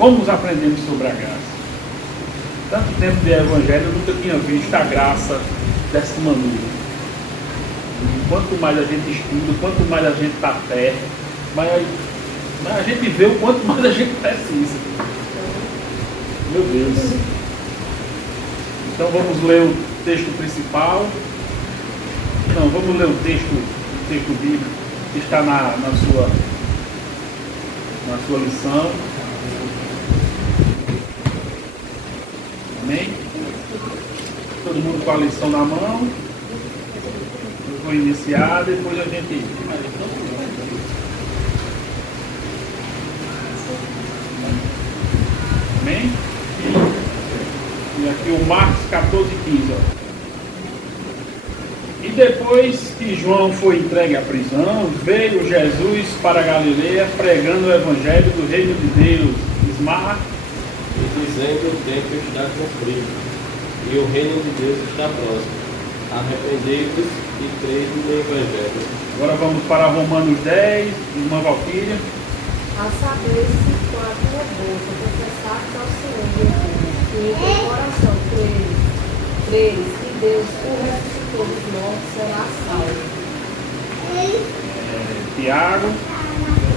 Como nos aprendemos sobre a graça? Tanto tempo de evangelho, eu nunca tinha visto a graça dessa maneira. E quanto mais a gente estuda, quanto mais a gente está perto, mais a gente vê o quanto mais a gente precisa. Meu Deus. Então vamos ler o texto principal. Não, vamos ler o texto bíblico que está na sua lição. Amém? Todo mundo com a lição na mão. Eu vou iniciar, depois a gente. Amém? E aqui o Marcos 14:15. E depois que João foi entregue à prisão, veio Jesus para a Galileia pregando o evangelho do reino de Deus. Ismar. E dizendo: o tempo está cumprido, e o reino de Deus está próximo. Arrependei-vos e crede no Evangelho. Agora vamos para Romanos 10, irmã Valquíria. A saber-se com a tua boca confessar ao Senhor Jesus, e em teu coração creres que Deus o ressuscitou dos mortos, será salvo. Tiago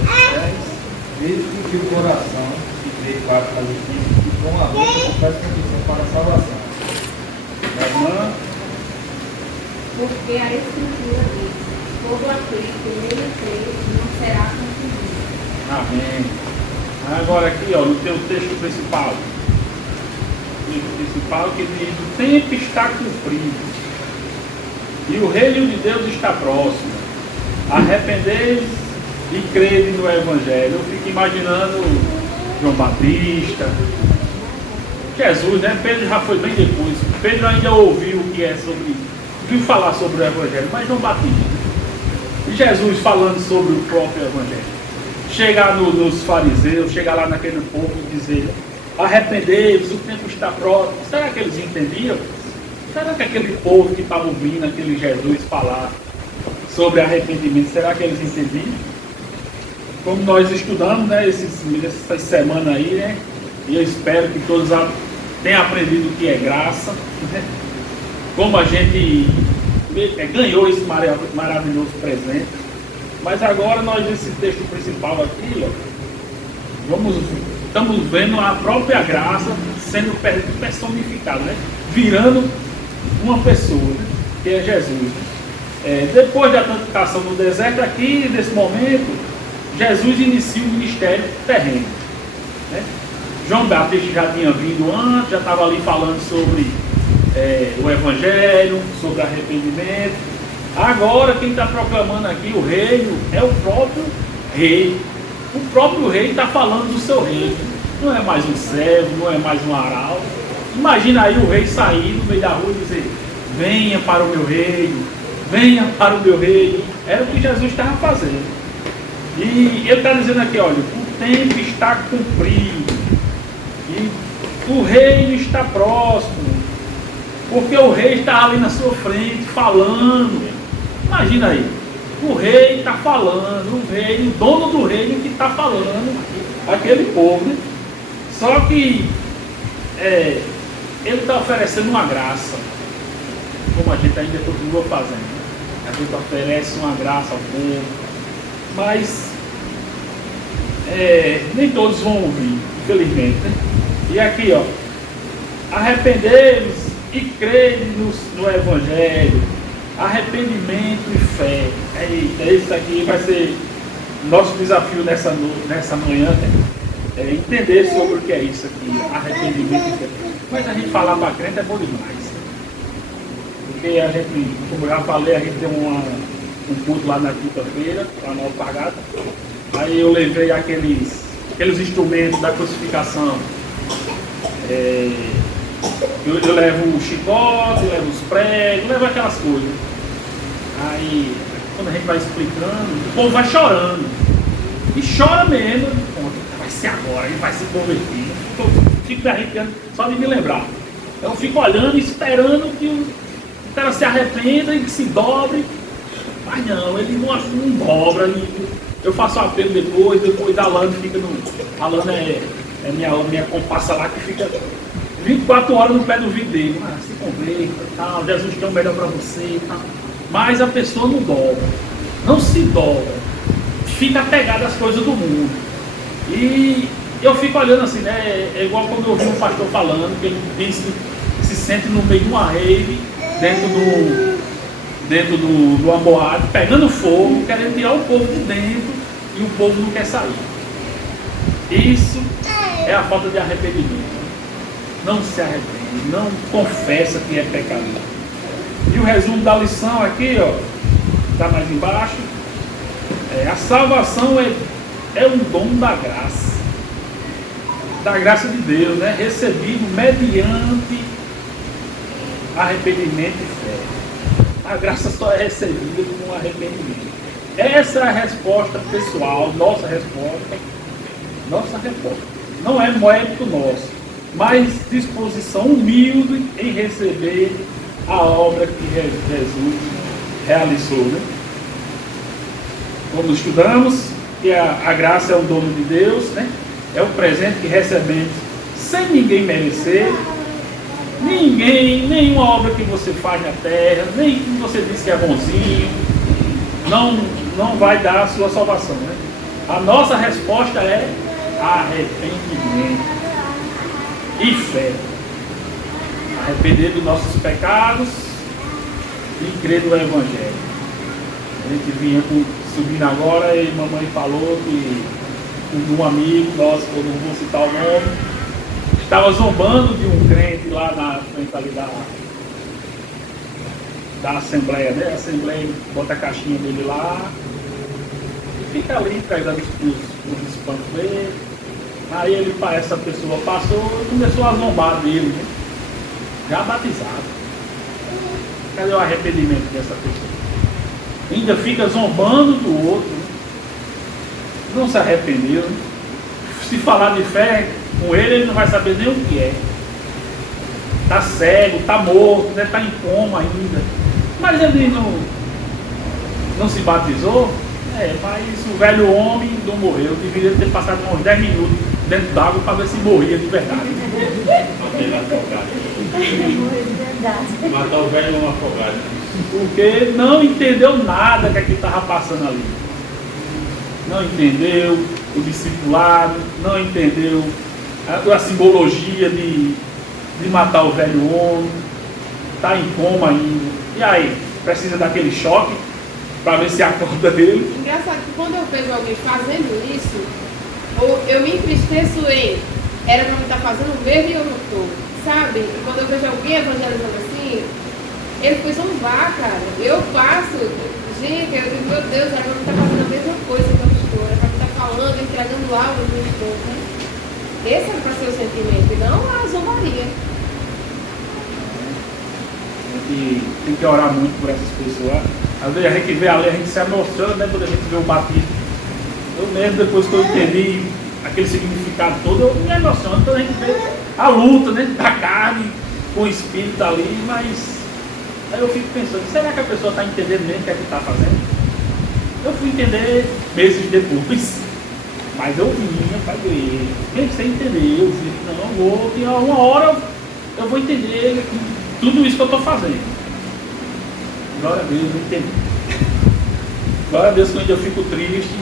10. Desde que o coração se crê para a justiça e com a boca confessa condição para a salvação. Irmã. Porque a Escritura diz: todo aquele que nele crê não será confundido. Amém. Agora aqui, ó, no teu texto principal. O texto principal que diz: o tempo está cumprido e o reino de Deus está próximo. Arrependei-vos e crede no Evangelho. Eu fico imaginando João Batista, Jesus, né? Pedro já foi bem depois. Pedro ainda ouviu o que é ouviu falar sobre o Evangelho, mas João Batista. E Jesus falando sobre o próprio Evangelho. Chegar nos fariseus, chegar lá naquele povo e dizer: arrependei-vos, o tempo está próximo. Será que eles entendiam? Será que aquele povo que estava ouvindo aquele Jesus falar sobre arrependimento, será que eles entendiam? Como nós estudamos, né, essas semanas aí, né, e eu espero que todos tenham aprendido o que é graça, né? Como a gente ganhou esse maravilhoso presente. Mas agora nós, nesse texto principal aqui, ó, estamos vendo a própria graça sendo personificada, né? Virando uma pessoa, né? Que é Jesus. Depois da tentação no deserto, aqui nesse momento, Jesus inicia o ministério terreno, né? João Batista já tinha vindo antes, já estava ali falando sobre o Evangelho, sobre arrependimento. Agora quem está proclamando aqui o reino é o próprio rei. O próprio rei está falando do seu reino. Não é mais um servo, não é mais um arauto. Imagina aí o rei sair no meio da rua e dizer: venha para o meu reino, venha para o meu reino. Era o que Jesus estava fazendo. E ele está dizendo aqui, olha, o tempo está cumprido e o reino está próximo, porque o rei está ali na sua frente falando. Imagina aí, o rei está falando, o rei, o dono do reino que está falando, aquele povo, né? Só que ele está oferecendo uma graça, como a gente ainda continua fazendo. A gente oferece uma graça ao povo, mas nem todos vão ouvir, infelizmente, né? E aqui, ó, arrependei-vos e crede no Evangelho, arrependimento e fé. Eita, isso aqui vai ser nosso desafio nessa manhã, né? Entender sobre o que é isso aqui, arrependimento e fé. Mas a gente falar para crente é bom demais, porque a gente, como eu já falei, a gente tem um culto lá na quinta-feira, lá no Alpagata. Aí eu levei aqueles instrumentos da crucificação. Eu levo o chicote, levo os pregos, levo aquelas coisas. Aí, quando a gente vai explicando, o povo vai chorando. E chora mesmo. Vai ser agora, ele vai se converter. Eu fico me arrepiando só de me lembrar. Eu fico olhando, esperando que o cara se arrependa e que se dobre. Mas não, ele não dobra. Eu faço o apelo depois a Alane fica no. A Alane É minha comparsa lá que fica 24 horas no pé do vidro dele. Ah, se converta, tal, Jesus tem o melhor para você, tal. Mas a pessoa não dobra, não se dobra, fica apegada às coisas do mundo. E eu fico olhando assim, né? É igual quando eu ouvi um pastor falando, que ele disse que se sente no meio de uma rave, dentro do amboado, pegando fogo, querendo tirar o povo de dentro, e o povo não quer sair. Isso é a falta de arrependimento. Não se arrepende, não confessa que é pecador. E o resumo da lição aqui, ó, está mais embaixo. A salvação é um dom da graça de Deus, né? Recebido mediante arrependimento e fé. A graça só é recebida com arrependimento. Essa é a resposta pessoal, nossa resposta. Não é mérito nosso, mas disposição humilde em receber a obra que Jesus realizou, né? Como estudamos, que a graça é um dom de Deus, né? É um presente que recebemos sem ninguém merecer. Nenhuma obra que você faz na terra, nem que você diz que é bonzinho, não vai dar a sua salvação, né? A nossa resposta é arrependimento e fé. Arrepender dos nossos pecados e crer no Evangelho. A gente vinha subindo agora e mamãe falou que um amigo nosso, que eu não vou citar o nome, estava zombando de um crente lá na frente ali da Assembleia, né? A Assembleia bota a caixinha dele lá e fica ali pegando os panfletos. Aí essa pessoa passou e começou a zombar dele, né? Já batizado. Cadê o arrependimento dessa pessoa? Ainda fica zombando do outro, né? Não se arrependeu, né? Se falar de fé com ele não vai saber nem o que é. Está cego, está morto, né? Está em coma ainda. Mas ele não se batizou? Mas o velho homem não morreu. Deveria ter passado uns 10 minutos dentro d'água para ver se morria de verdade. Matar o velho num afogado. Porque não entendeu nada que estava passando ali. Não entendeu o discipulado, não entendeu a simbologia de matar o velho homem, está em coma ainda. E aí, precisa daquele choque para ver se acorda dele. Engraçado que quando eu vejo alguém fazendo isso, eu me entristeço em era para me estar fazendo mesmo e eu não estou, sabe? E quando eu vejo alguém evangelizando assim, ele foi zombar, cara. Eu passo, gente, eu digo, meu Deus, era para me estar fazendo a mesma coisa que eu estou, era para me estar falando, entregando algo que eu estou, né? Esse era para ser o sentimento, e não a zombaria. Tem que orar muito por essas pessoas. Às vezes a gente vê a lei, a gente se emociona, né, quando a gente vê o batismo. Eu mesmo, depois que eu entendi aquele significado todo, eu me emociono. Então a gente vê a luta, né, da carne com o espírito ali, mas aí eu fico pensando, será que a pessoa está entendendo mesmo o que é que está fazendo? Eu fui entender meses depois, mas eu vinha para ver, mesmo sem entender, eu vi, não, uma hora eu vou entender tudo isso que eu estou fazendo. Glória a Deus, eu entendi. Glória a Deus que eu fico triste.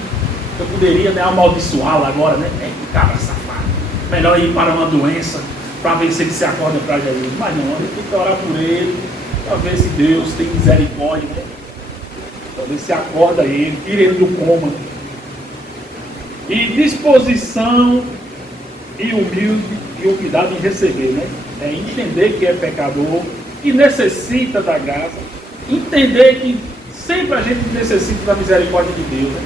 Eu poderia, né, amaldiçoá-lo agora, né? Que cara safado. Melhor ir para uma doença para ver se ele se acorda para Jesus. Mas não, eu tenho que orar por ele, para ver se Deus tem misericórdia, né? Para ver se acorda ele, tira ele do coma. E disposição e humildade em receber, né? É entender que é pecador e necessita da graça. Entender que sempre a gente necessita da misericórdia de Deus, né?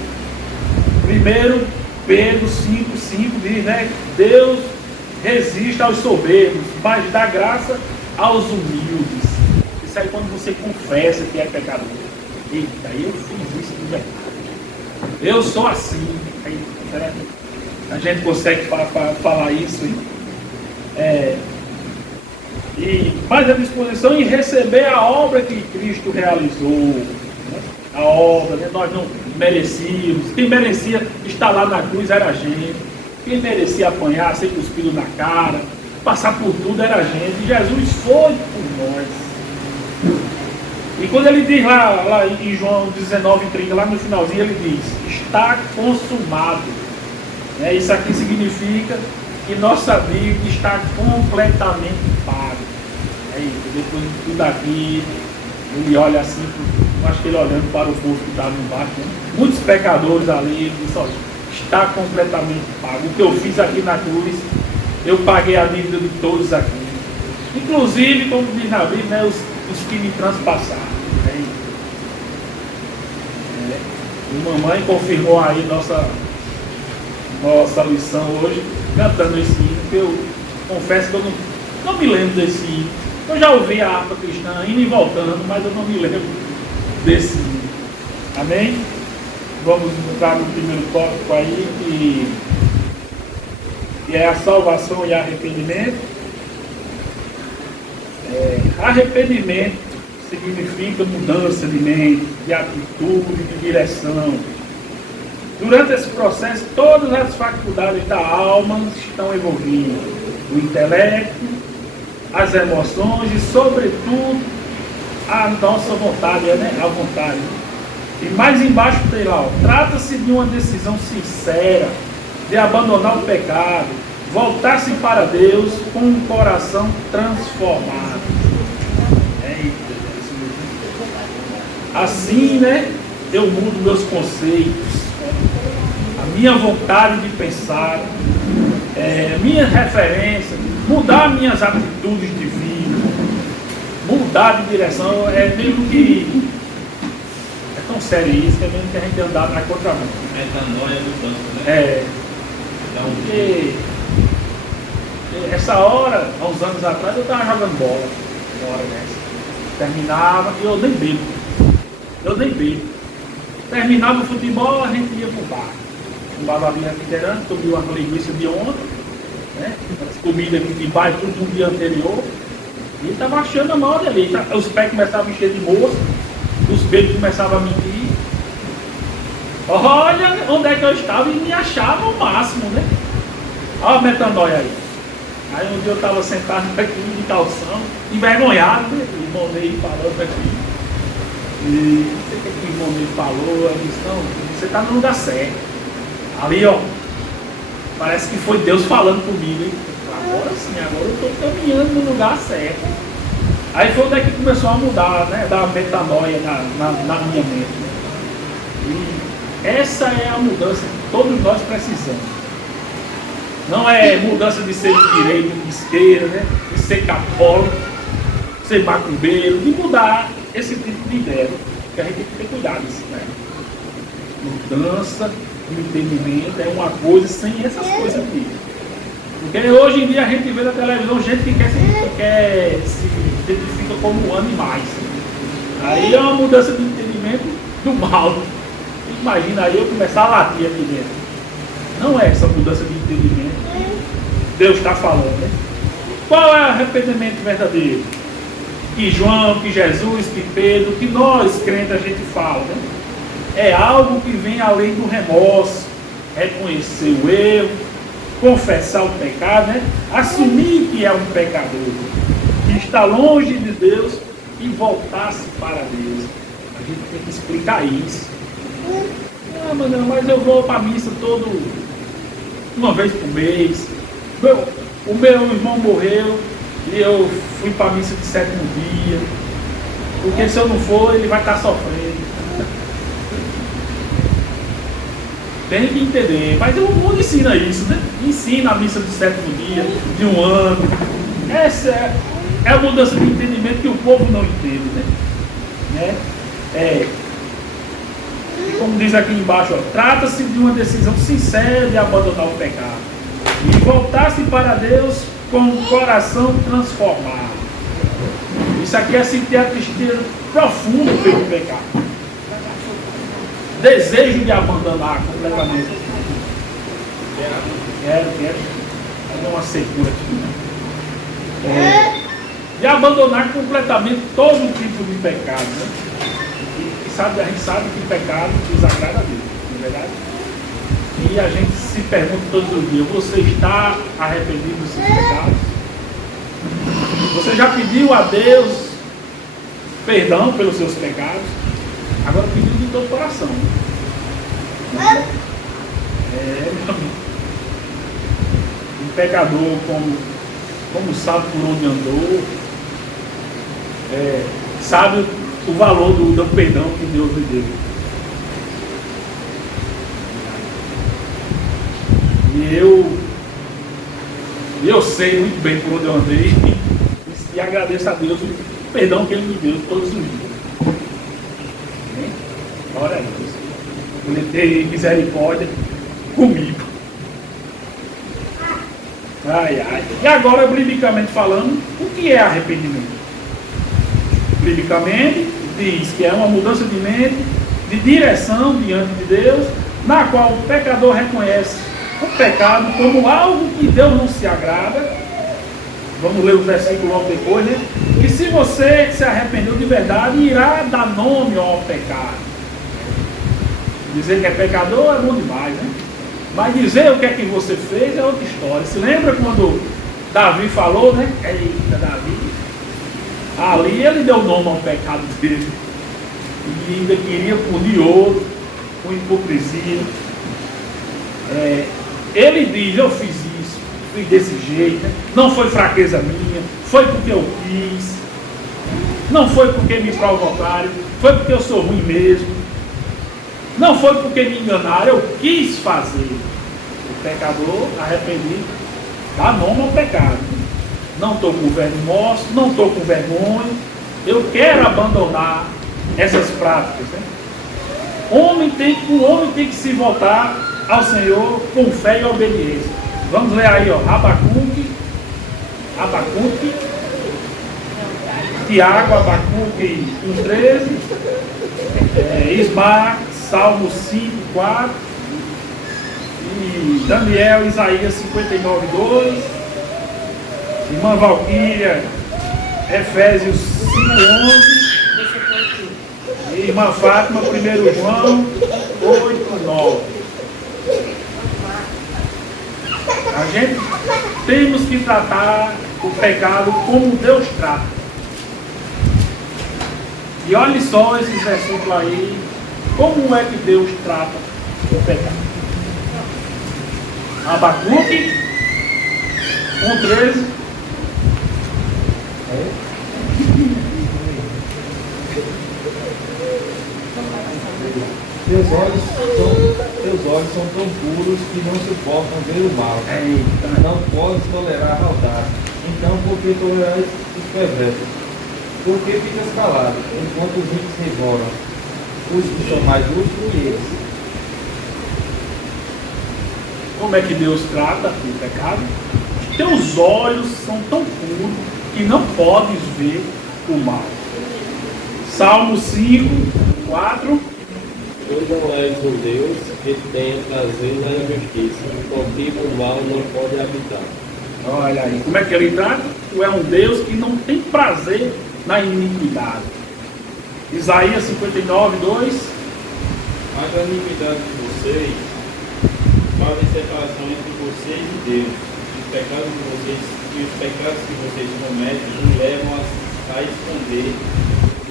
Primeiro Pedro 5,5 diz, né? Deus resiste aos soberbos, mas dá graça aos humildes. Isso aí quando você confessa que é pecador. Eita, eu fiz isso de verdade. Eu sou assim. Aí, será que a gente consegue falar isso? Mais a disposição em receber a obra que Cristo realizou, né? A obra, né? Nós não merecíamos, quem merecia estar lá na cruz era a gente, Quem merecia apanhar, ser cuspido na cara, passar por tudo era a gente. E Jesus foi por nós. E quando ele diz lá em João 19:30, lá no finalzinho, ele diz: está consumado. Isso aqui significa que nossa dívida está completamente paga. Depois de tudo aqui, ele olha assim, eu acho que ele olhando para o povo que estava embaixo, né? Muitos pecadores ali, ele disse: olha, está completamente pago. O que eu fiz aqui na cruz, eu paguei a dívida de todos aqui. Inclusive, como diz na Bíblia, né, os que me transpassaram. E mamãe confirmou aí nossa lição hoje, cantando esse hino, que eu confesso que eu não me lembro desse hino. Eu já ouvi a harpa cristã indo e voltando, mas eu não me lembro desse hino. Amém? Vamos entrar no primeiro tópico aí, que é a salvação e arrependimento. Arrependimento significa mudança de mente, de atitude, de direção. Durante esse processo, todas as faculdades da alma estão envolvidas. O intelecto, as emoções e, sobretudo, a nossa vontade, né? A vontade. E mais embaixo tem lá, trata-se de uma decisão sincera de abandonar o pecado, voltar-se para Deus com um coração transformado. Assim, né, eu mudo meus conceitos, a minha vontade de pensar, minha referência, mudar minhas atitudes de vida, mudar de direção. É mesmo que é tão sério isso, que é mesmo que a gente andar na contramão. Metanoia do tanto, né? Porque essa hora, há uns anos atrás, eu estava jogando bola, uma hora dessa. Terminava e eu nem bebo. Terminava o futebol, a gente ia pro bar. Um bar ali refrigerante, comia uma linguiça de ontem, né? As comidas aqui de baixo, tudo no dia anterior. E estava achando a moda ali. Os pés começavam a encher de moça, os beijos começavam a mentir. Olha onde é que eu estava e me achava o máximo, né? Olha a metanoia aí. Aí um dia eu estava sentado aqui de calção, envergonhado, né? O irmão Ney falando aqui. E não sei o que o irmão Ney falou. Eu disse: não, você está no lugar certo. Ali, ó, parece que foi Deus falando comigo, hein? Agora sim, agora eu estou caminhando no lugar certo. Aí foi onde é que começou a mudar, né? Da metanoia na minha mente. Né? E essa é a mudança que todos nós precisamos. Não é mudança de ser de direita, de esquerda, né? De ser católico, de ser macumbeiro, de mudar esse tipo de ideia. Que a gente tem que ter cuidado disso, né? Mudança de entendimento é uma coisa sem essas coisas aqui. Porque hoje em dia a gente vê na televisão gente que se identifica como animais. Aí é uma mudança de entendimento do mal. Imagina aí eu começar a latir aqui dentro. Não é essa mudança de entendimento que Deus está falando, né? Qual é o arrependimento verdadeiro? Que João, que Jesus, que Pedro, que nós crentes a gente fala, né? É algo que vem além do remorso, reconhecer o erro, confessar o pecado, né? Assumir que é um pecador, que está longe de Deus e voltar-se para Deus. A gente tem que explicar isso. Ah, mas eu vou para a missa uma vez por mês. O meu irmão morreu e eu fui para a missa de 7º dia. Porque se eu não for, ele vai estar sofrendo. Tem que entender, mas o mundo ensina isso, né? Ensina a missa de 7º dia, de 1 ano. Essa é a mudança de entendimento que o povo não entende, né? E como diz aqui embaixo, trata-se de uma decisão sincera de abandonar o pecado e voltar-se para Deus com o coração transformado. Isso aqui é sentir a tristeza profunda pelo pecado. Desejo de abandonar completamente. Quero fazer uma secura aqui. De abandonar completamente todo tipo de pecado, né? A gente sabe que pecado desagrada a Deus, não é verdade? E a gente se pergunta todos os dias, você está arrependido dos seus pecados? Você já pediu a Deus perdão pelos seus pecados? Agora pediu de todo o coração. Meu amigo. Um pecador como sabe por onde andou, sabe o valor do perdão que Deus lhe deu. E eu sei muito bem por onde eu andei e agradeço a Deus o perdão que Ele me deu todos os dias. Glória a Deus. Ele tem misericórdia comigo. Ai, ai. E agora, biblicamente falando, o que é arrependimento? Biblicamente diz que é uma mudança de mente, de direção diante de Deus, na qual o pecador reconhece o pecado como algo que Deus não se agrada. Vamos ler o versículo logo depois, né? Que se você se arrependeu de verdade, irá dar nome ao pecado. Dizer que é pecador é bom demais, né? Mas dizer o que é que você fez é outra história. Se lembra quando Davi falou, né? Eita, Davi. Ali ele deu nome ao pecado dele. E ainda queria punir outro, com hipocrisia. Ele diz, eu fiz isso, fiz desse jeito, né? Não foi fraqueza minha, foi porque eu quis. Não foi porque me provocaram, foi porque eu sou ruim mesmo. Não foi porque me enganaram, eu quis fazer. O pecador arrependido dá nome ao pecado. Não estou com remorso, não estou com vergonha. Eu quero abandonar essas práticas. Né? O homem tem que se voltar ao Senhor com fé e obediência. Vamos ler aí, ó, Abacuque, Tiago, Abacuque 1,13, Ismar, Salmo 5, 4, e Daniel, Isaías 59, 2, irmã Valquíria, Efésios 5, 11, e irmã Fátima, 1 João 8, 9. A gente temos que tratar o pecado como Deus trata. E olhe só esses versículos aí. Como é que Deus trata o pecado? Abacuque 1,13. Teus olhos são tão puros que não suportam ver o mal. Não podes tolerar a maldade. Então, por que tolerais os perversos? Por que ficas calado, enquanto os ricos revoram? Os que são mais justos que eles. Como é que Deus trata o pecado? Teus olhos são tão puros que não podes ver o mal. Salmo 5, 4. Tu não és um Deus que tenha prazer na injustiça, contigo o mal não pode habitar. Olha aí, como é que ele trata? Tu é um Deus que não tem prazer na iniquidade. Isaías 59, 2. Mas a iniquidade de vocês fazem separação entre vocês e Deus. Os pecados que vocês cometem os levam a esconder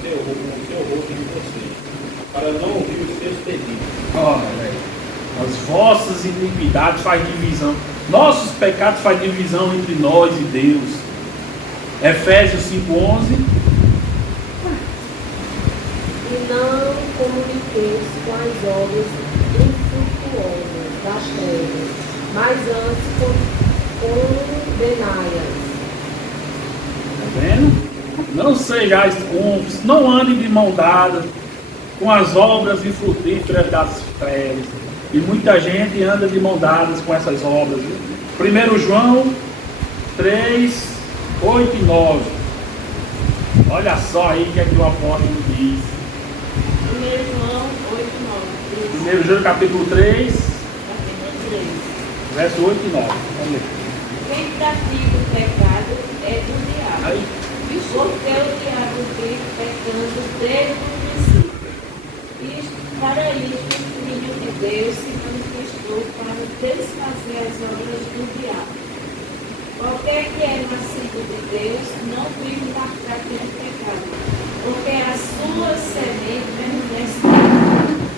o seu rosto de vocês, para não ouvir os seus pedidos. Olha aí. As vossas iniquidades fazem divisão. Nossos pecados fazem divisão entre nós e Deus. Efésios 5:11. E não comuniqueis com as obras infrutuosas das trevas, mas antes condenai-as. Está vendo? Não sejais cúmplices, não andem de mão dada com as obras infrutíferas das trevas. E muita gente anda de mão dadas com essas obras. 1 João 3, 8 e 9. Olha só aí o que é que o apóstolo diz. 1 João 8, 9. 1 João capítulo 3, Capítulo 3. verso 8 e 9. Vamos ler. Quem pratica o pecado é do diabo. Aí. Porque o diabo vive pecando desde o princípio. E para isto o Filho de Deus se manifestou desfazer as obras do diabo. Qualquer que é nascido de Deus não vive na prática do pecado, porque a sua semente permanece nele.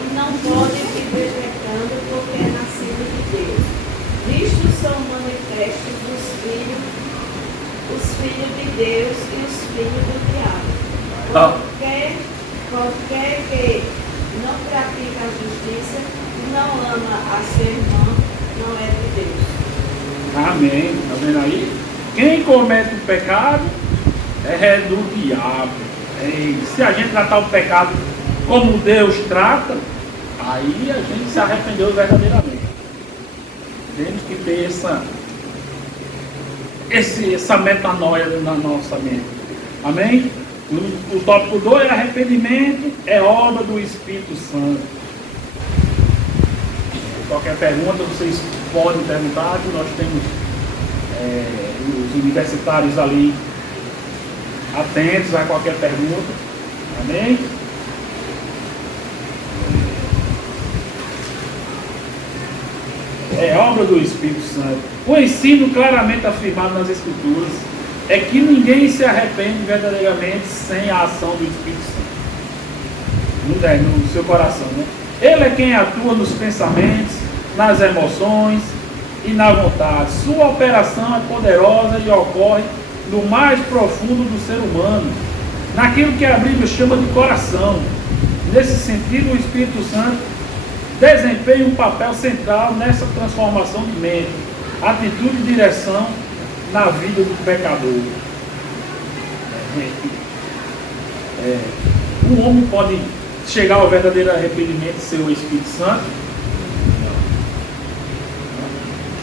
E não pode viver pecando porque é nascido de Deus. Nisto são manifestos os filhos de Deus e os filhos do diabo. Qualquer que não pratica a justiça e não ama a seu irmão não é de Deus. Amém. Está vendo aí? Quem comete o pecado é do diabo. Se a gente tratar o pecado como Deus trata, aí a gente se arrependeu verdadeiramente. Temos que ter essa metanoia na nossa mente. Amém? O tópico 2 é arrependimento, é obra do Espírito Santo. Qualquer pergunta vocês podem perguntar, que nós temos os universitários ali atentos a qualquer pergunta. Amém? É obra do Espírito Santo. O ensino claramente afirmado nas Escrituras é que ninguém se arrepende verdadeiramente sem a ação do Espírito Santo no seu coração, né? Ele é quem atua nos pensamentos, nas emoções e na vontade. Sua operação é poderosa e ocorre no mais profundo do ser humano, naquilo que a Bíblia chama de coração. Nesse sentido, o Espírito Santo desempenha um papel central nessa transformação de mente, atitude e direção na vida do pecador. Um homem pode chegar ao verdadeiro arrependimento sem o Espírito Santo?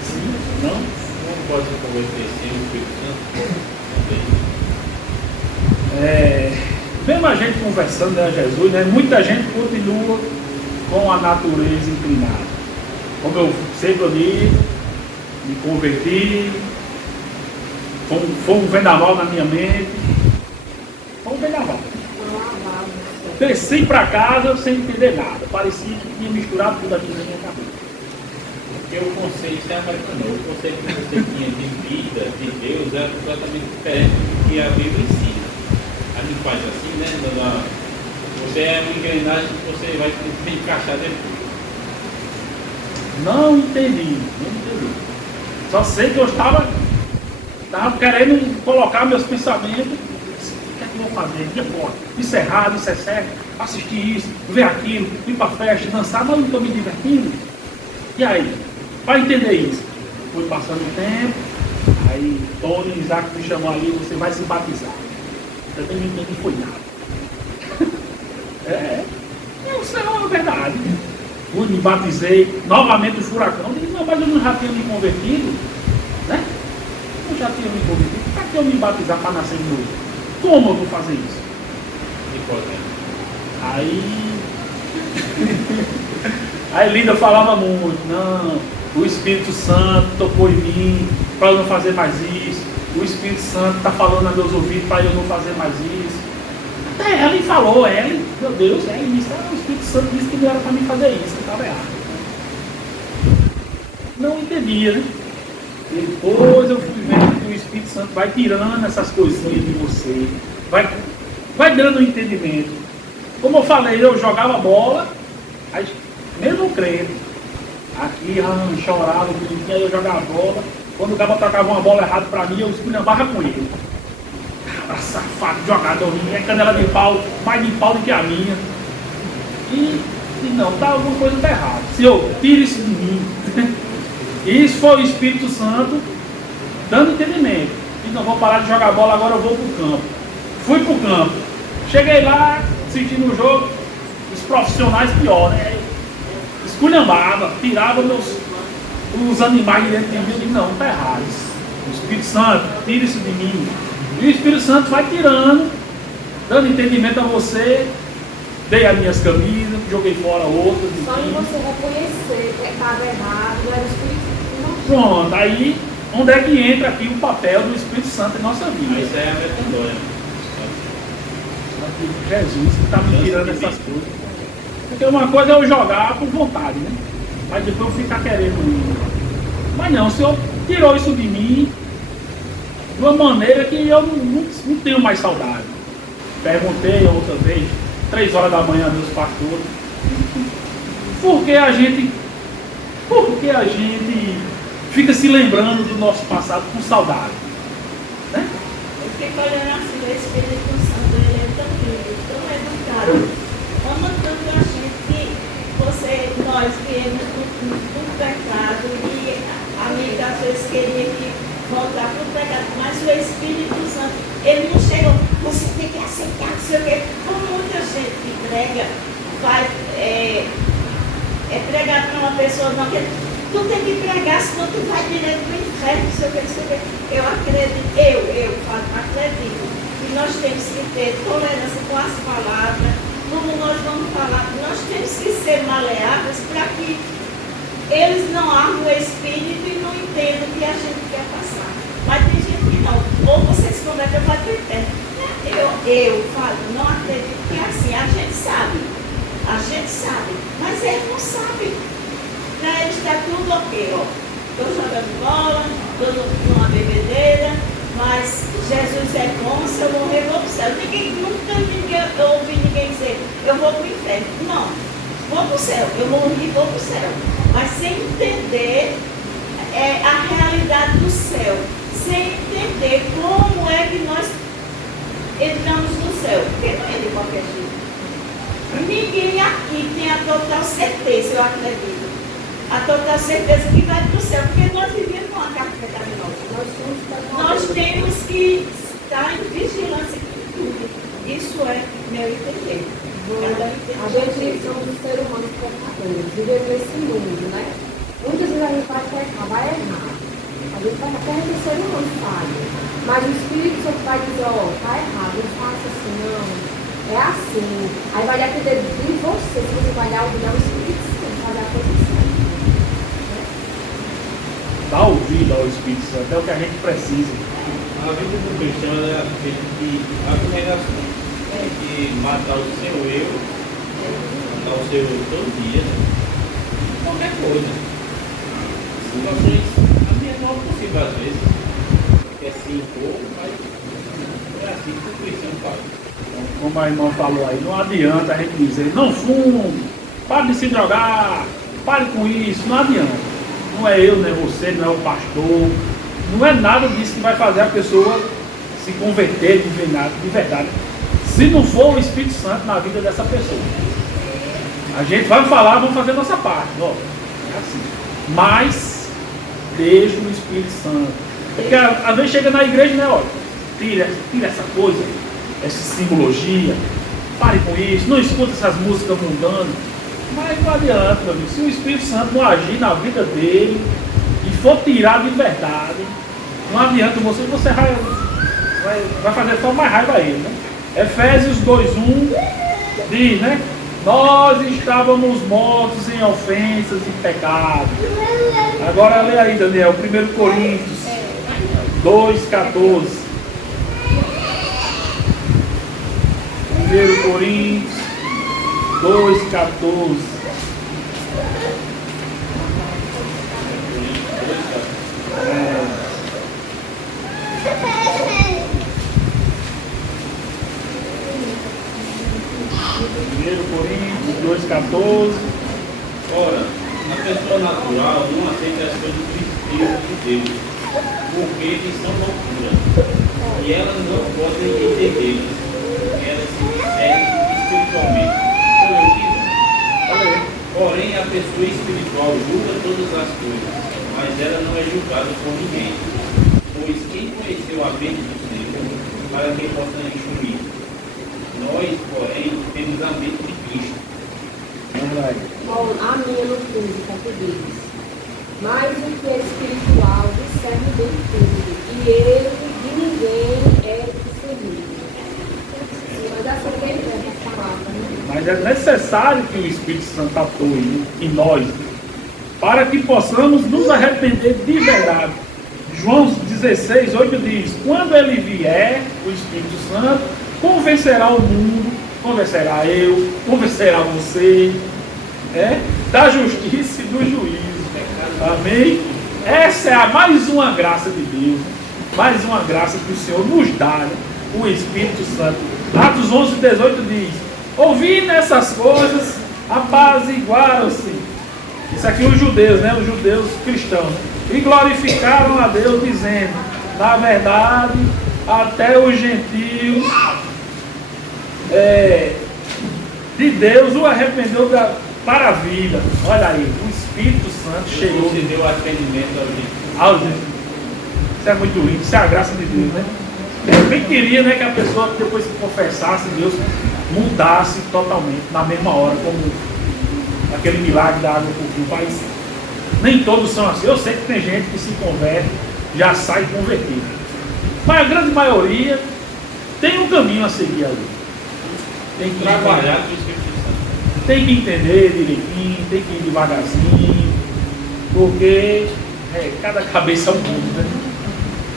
Sim? Não? Não pode se converter sem o Espírito Santo? Mesmo a gente conversando, né, Jesus, né, muita gente continua com a natureza inclinada. Como eu sempre digo, me converti, foi um vendaval na minha mente. Foi um vendaval. Desci para casa sem entender nada. Parecia que tinha misturado tudo aqui na minha cabeça. Porque o conceito se apaixonou. O conceito que você tinha de vida, de Deus, era completamente diferente do que a Bíblia ensina. A gente faz assim, né? Você é uma engrenagem que você vai ter que encaixar depois. Não entendi. Só sei que eu estava querendo colocar meus pensamentos. O que é que eu vou fazer? Que pode? Isso é errado, isso é certo. Assistir isso, ver aquilo, ir para festa, dançar, mas eu não estou me divertindo. E aí? Para entender isso, fui passando o tempo, aí Tony e Isaac me chamou ali, você vai se batizar. Eu também não entendi, foi nada. O céu é verdade. Fui, me batizei, novamente o furacão. Eu disse, não, mas eu não já tinha me convertido, né? Eu já tinha me convertido. Para que eu me batizar para nascer de novo? Como eu vou fazer isso? Aí Linda falava muito, não, o Espírito Santo tocou em mim para eu não fazer mais isso. O Espírito Santo está falando a meus ouvidos para eu não fazer mais isso. Até Ellen falou, meu Deus, Ellen disse, o Espírito Santo disse que não era para mim fazer isso, eu estava errado. Não entendia, né? Depois eu fui vendo que o Espírito Santo vai tirando essas coisinhas de você, vai dando um entendimento. Como eu falei, eu jogava bola, aí, mesmo crente, aqui chorava, aí eu jogava bola, quando o cara tocava uma bola errada para mim, eu esculhambava com ele. Cabra safado, jogador, minha canela de pau, mais de pau do que a minha. E não, alguma coisa está errada. Senhor, tira isso de mim. E isso foi o Espírito Santo dando entendimento. E não vou parar de jogar bola, agora eu vou para o campo. Fui para o campo. Cheguei lá, assistindo o jogo, os profissionais pior, né? Esculhambava, tirava os animais de dentro de mim. Eu digo, não, está errado. O Espírito Santo, tira isso de mim. E o Espírito Santo vai tirando, dando entendimento a você. Dei as minhas camisas, joguei fora outras. Só em você reconhecer que estava errado, era o Espírito Santo. Pronto, aí onde é que entra aqui o papel do Espírito Santo em nossa vida? Isso é a metanoia. Jesus que está me tirando essas coisas. Porque uma coisa é eu jogar por vontade, né? Mas depois eu ficar querendo ir. Mas não, o Senhor tirou isso de mim de uma maneira que eu não tenho mais saudade. Perguntei outra vez, 3 horas da manhã, meus pastores, por que a gente fica se lembrando do nosso passado com saudade? Né? Eu fico olhando assim, o Espírito Santo, ele é tão lindo, tão educado. Ama tanto a gente que nós viemos do pecado e a amiga às vezes queria que voltar para o pecado, mas o Espírito Santo, ele não chega, você tem que aceitar, não sei o quê. Como muita gente que prega, vai pregar para uma pessoa, não, que tu tem que pregar, senão tu vai direto para o inferno, não sei o quê, não sei o quê. Eu acredito que nós temos que ter tolerância com as palavras, como nós vamos falar, nós temos que ser maleáveis para que eles não armem o espírito e não entendam o que a gente quer passar. Mas tem gente que não, ou você se converte ou vai para o inferno. Eu falo, não acredito que é assim, a gente sabe, mas eles não sabem. Para eles está tudo ok, ó. Estou jogando bola, estou numa bebedeira, mas Jesus é bom, se eu morrer, vou para o céu. Nunca ouvi ninguém dizer, eu vou para o inferno. Não, vou para o céu, eu morri, vou para o céu. Mas sem entender a realidade do céu, sem entender como é que nós entramos no céu, porque não é de qualquer jeito. Ninguém aqui tem a total certeza, eu acredito. A total certeza que vai para o céu, porque nós vivemos uma carta pecaminosa. Nós temos que estar em vigilância com tudo. Isso é meu entender. A gente somos os seres humanos pecadores, vivemos nesse mundo, né? Muitas vezes a gente vai pecar, vai errar. A gente vai até o ser humano falha. Mas o Espírito Santo vai dizer, ó, tá errado, não faça assim, não. É assim. Aí vai depender de você, se você vai dar ouvir ao Espírito Santo, fazer a coisa certa. Dá ouvido ao Espírito Santo, é o que a gente precisa. A vida do cristão é feita de abnegação. Tem que matar o seu eu, matar o seu eu todo dia, né? Qualquer coisa. Situações a menor possível às vezes. Quer se impor, mas é assim que o cristão faz. Como a irmã falou aí, não adianta a gente dizer, não fume, pare de se drogar, pare com isso, não adianta. Não é eu, não é você, não é o pastor, não é nada disso que vai fazer a pessoa se converter de verdade. Se não for o Espírito Santo na vida dessa pessoa. A gente vai falar, vamos fazer a nossa parte, ó. É assim. Mas deixa o Espírito Santo. Porque às vezes chega na igreja, né, olha, tira essa coisa, essa simbologia, pare com isso, não escuta essas músicas mundanas. Mas não adianta, meu amigo. Se o Espírito Santo não agir na vida dele e for tirar de verdade, não adianta você vai fazer só mais raiva a ele, né? Efésios 2:1 diz, né? Nós estávamos mortos em ofensas e pecados. Agora lê aí, Daniel, 1 Coríntios 2:14. 1 Coríntios 2:14. Coríntios 2:14. Ora, a pessoa natural não aceita as coisas do Espírito de Deus, porque eles são loucura, e elas não podem entendê-las, porque elas se discernem espiritualmente. Porém, a pessoa espiritual julga todas as coisas, mas ela não é julgada por ninguém, pois quem conheceu a mente do Senhor para que possa instruir? Nós, porém, temos a mente de Cristo. Bom, a minha no 15, português. Mas o que é espiritual discerne bem tudo, e ele de ninguém é discernido. Mas essa é a palavra, né? Mas é necessário que o Espírito Santo atue em nós, para que possamos nos arrepender de verdade. João 16:8 diz, quando ele vier, o Espírito Santo, convencerá o mundo, convencerá eu, convencerá você, da justiça e do juízo. Amém? Essa é mais uma graça de Deus, mais uma graça que o Senhor nos dá, né? O Espírito Santo. Atos 11:18 diz: ouvindo essas coisas, apaziguaram-se. Isso aqui os judeus, né? Os judeus cristãos. E glorificaram a Deus, dizendo: na verdade, até os gentios de Deus o arrependeu para a vida. Olha aí, o Espírito Santo chegou. Você deu arrependimento Aos gentios. Isso é muito lindo, isso é a graça de Deus, né? Eu bem queria, né, que a pessoa depois que confessasse, Deus mudasse totalmente na mesma hora, como aquele milagre da água por vinho. Mas nem todos são assim. Eu sei que tem gente que se converte, já sai convertido, mas a grande maioria tem um caminho a seguir ali. Tem que trabalhar com o Espírito Santo. Tem que entender direitinho, tem que ir devagarzinho, porque cada cabeça é um mundo, né?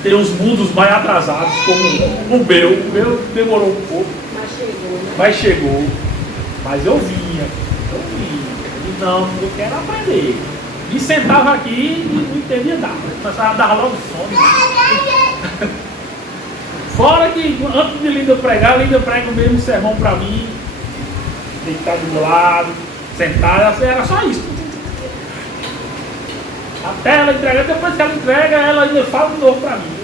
Tem uns mundos mais atrasados, como o meu. O meu demorou um pouco, Mas chegou, né? mas chegou. Mas eu vinha. E não, eu quero aprender. E sentava aqui e não entendia nada. Começava a dar logo sono. Fora que antes de Linda pregar, Linda prega o mesmo sermão para mim, deitar do meu lado, sentar, era só isso. Até ela entregar, depois que ela entrega, ela ainda fala de novo para mim.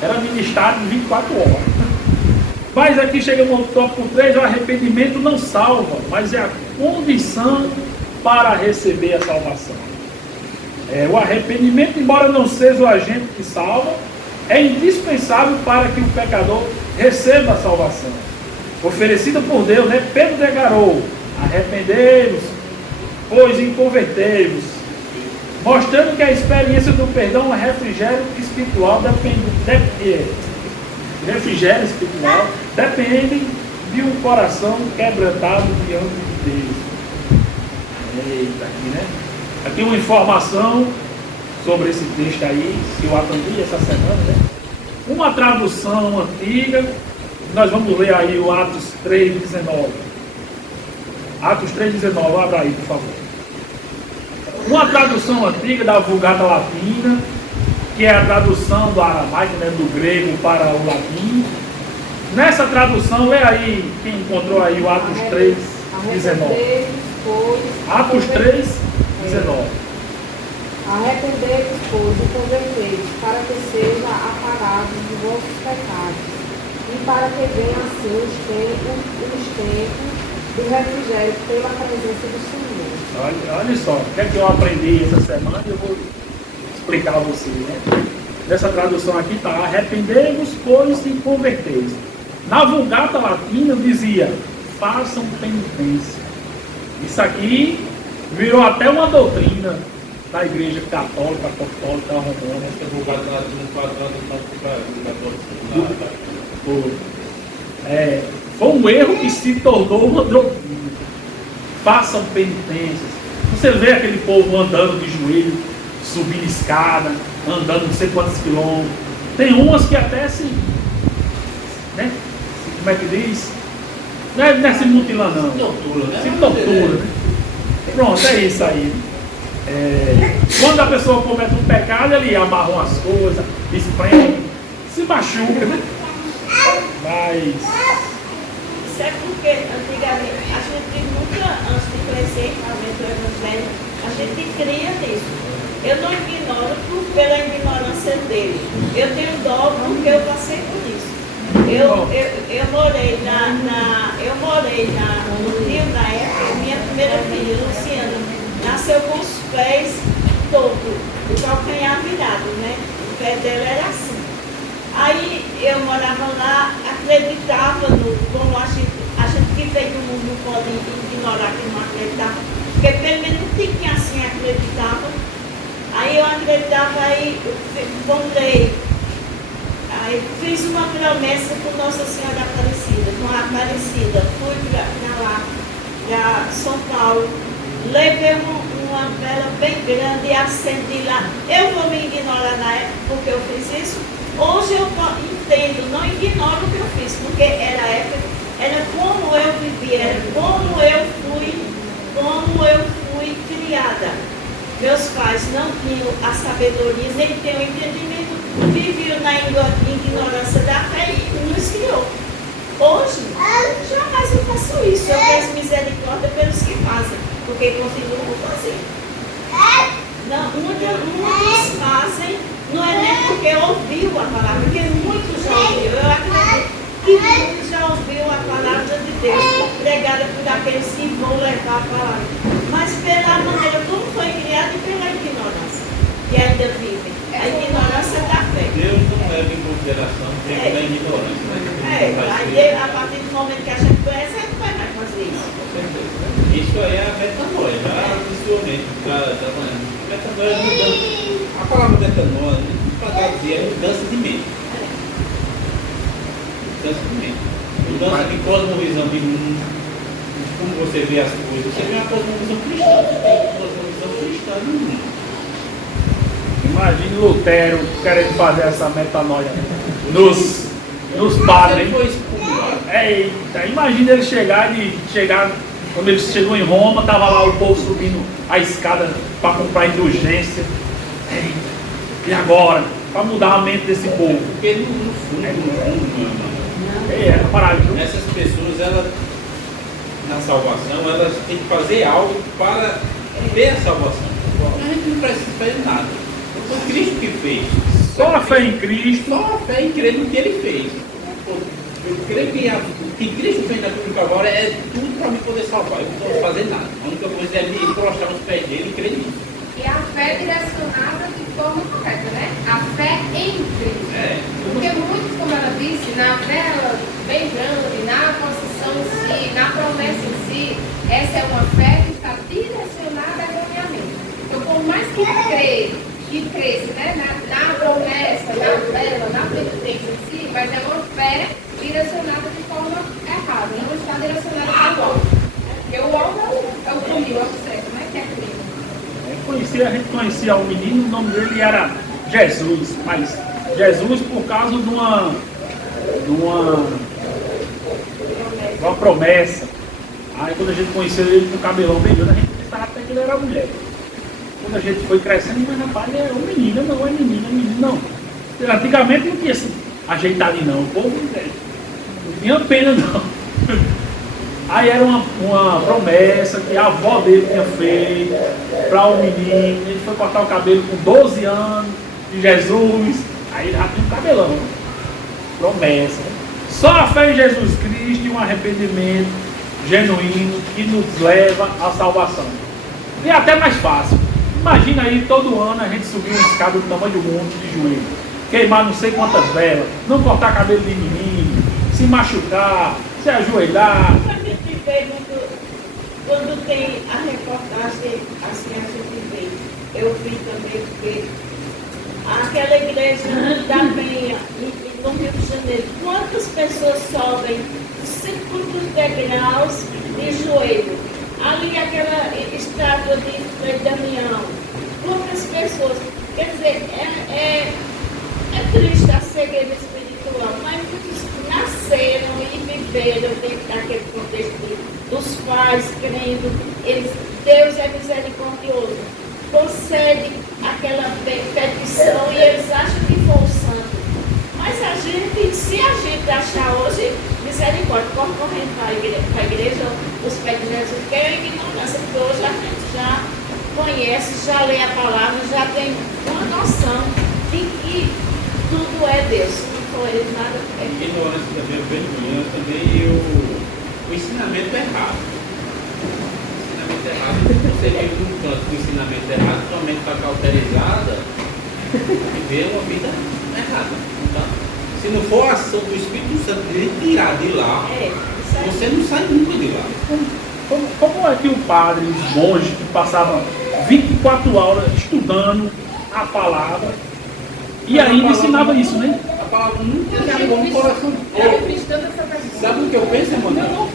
Era ministrado em 24 horas. Mas aqui chega no tópico 3, o arrependimento não salva, mas é a condição para receber a salvação. O arrependimento, embora não seja o agente que salva, é indispensável para que o pecador receba a salvação. Oferecida por Deus, né? Pedro declarou: arrependei-vos, pois e convertei-vos. Mostrando que a experiência do perdão é refrigério espiritual, depende de um coração quebrantado diante de Deus. Eita, aqui, né? Aqui uma informação sobre esse texto aí, que eu aprendi essa semana, né? Uma tradução antiga, nós vamos ler aí o Atos 3:19. Atos 3:19, abra aí, por favor. Uma tradução antiga da Vulgata Latina, que é a tradução do aramaico, né, do grego para o latim. Nessa tradução, lê aí, quem encontrou aí o Atos 3:19. Atos 3:19. Arrependei-vos, pois, e convertei-vos, para que seja apagados os vossos pecados, e para que venham assim os tempos do refrigério pela presença do Senhor. Olha só, o que é que eu aprendi essa semana e eu vou explicar a vocês, né? Nessa tradução aqui está: arrependei-vos, pois, e convertei-vos. Na Vulgata Latina dizia: façam penitência. Isso aqui virou até uma doutrina da igreja católica, apostólica, romana. Essa Vulgata Latina, 4 anos, então, foi um erro que se tornou uma doutrina. Façam penitências. Você vê aquele povo andando de joelho, subindo escada, andando não sei quantos quilômetros. Tem umas que até se, né? Como é que diz? Não é se mutila não. Se tortura, né? Se tortura, né? Pronto, é isso aí. Quando a pessoa comete um pecado, ele amarra umas coisas, espreme, se machuca, né? Mas isso é porque antigamente a gente nunca, antes de crescer realmente o Evangelho, a gente cria nisso. Eu não ignoro pela ignorância dele. Eu tenho dó porque eu passei por isso. Eu morei no Rio na época. Minha primeira filha, Luciana, nasceu com os pés todos, o calcanhar virado, né? O pé dela era assim. Aí eu morava lá, acreditava como a gente que veio do mundo não pode ignorar que não acreditava, porque pelo menos tinha assim, acreditava. Aí eu acreditava, aí voltei. Aí fiz uma promessa com Nossa Senhora Aparecida, com a Aparecida. Fui para lá, para São Paulo, levei uma vela bem grande e acendi lá. Eu vou me ignorar na época porque eu fiz isso. Hoje eu entendo, não ignoro o que eu fiz, porque era a época, era como eu vivi, era como eu fui criada. Meus pais não tinham a sabedoria, nem tinham o entendimento, viviam na ignorância da fé e nos criou. Hoje, jamais eu faço isso. Eu peço misericórdia pelos que fazem, porque continuam fazendo. Não, muitos fazem, não é nem porque ouviu a palavra, porque muitos já ouviram. Eu acredito que muitos já ouviu a palavra de Deus, pregada por aqueles que vão levar a palavra. Mas pela maneira como foi criada e pela ignorância, que ainda vivem. A ignorância da fé. Deus não leva em consideração o tempo da ignorância. Aí, a partir do momento que a gente conhece, a gente não vai mais fazer isso. Isso aí é a metanoia, já mencionei da manhã. Metanoia é mudança. A palavra metanoia, para traduzir, é mudança de mente. Mudança de mente. Mudança de cosmovisão de mundo. Como você vê as coisas. Você vê uma cosmovisão cristã. Tem cosmovisão cristã no mundo. Imagine Lutero querendo fazer essa metanoia nos padres. Eita, imagina ele chegar, quando ele chegou em Roma, estava lá o povo subindo a escada para comprar indulgência. Eita, e agora? Para mudar a mente desse povo. Porque no fundo, Era paralítico. essas pessoas, elas, na salvação, elas têm que fazer algo para ter a salvação. A gente não precisa fazer nada. Foi Cristo que fez. Só a fé em Cristo. Só a fé em crer no que Ele fez. Eu creio que o que Cristo fez na cruz do Calvário é tudo para me poder salvar. Eu não posso fazer nada. A única coisa é me prostrar os pés dele e crer nisso. E a fé direcionada de forma correta, né? A fé em Cristo. Porque muitos, como ela disse, na fé bem grande, na posição em si, na promessa em si, essa é uma fé que está direcionada erroneamente. Então, por mais que cresce, né? na promessa, na fé, na penitência em si, mas é uma fé direcionada de forma errada, não está direcionada para o alto. Porque o alto é o caminho, é o certo, né? Que é Cristo. A gente conhecia um menino, o nome dele era Jesus, mas Jesus por causa de uma promessa. Aí quando a gente conheceu ele com o cabelão bem grande, a gente pensava até que ele era mulher. Quando a gente foi crescendo, mas rapaz, é um menino, não é menino, não. Antigamente não tinha assim, ajeitado não, o povo não tinha pena não. Aí era uma promessa que a avó dele tinha feito para o menino. Ele foi cortar o cabelo com 12 anos de Jesus. Aí ele já tinha um cabelão. Promessa. Só a fé em Jesus Cristo e um arrependimento genuíno que nos leva à salvação. E é até mais fácil. Imagina aí, todo ano a gente subir uma escada do tamanho do mundo de joelho. Queimar não sei quantas velas. Não cortar cabelo de menino. Se machucar. Se ajoelhar. Quando tem a reportagem, assim a gente vê, eu vi também que aquela igreja da Penha, no Rio de Janeiro, quantas pessoas sobem 50 degraus de joelho? Ali aquela estátua de Frei Damião, quantas pessoas? Quer dizer, é triste a cegueira espiritual, mas muitos nasceram e viveram dentro daquele contexto dos pais crendo, Deus é misericordioso, concede aquela petição e eles acham que foi o santo. Mas se a gente achar hoje misericórdia, como correndo para a igreja, os pés de Jesus, que é ignorância, porque hoje a gente já conhece, já lê a palavra, já tem uma noção de que tudo é Deus. Nada é. Ignorância também é vergonha, também o ensinamento errado. O ensinamento errado, você vive num canto com o ensinamento errado, sua mente está cauterizada e vê uma vida errada. Então, se não for a ação do Espírito Santo de tirar de lá, você não sai nunca de lá. Como é que o padre, os monges que passavam 24 horas estudando a palavra e ainda ensinava isso, né? A palavra nunca chegou no coração do povo. Sabe o que eu penso, irmão?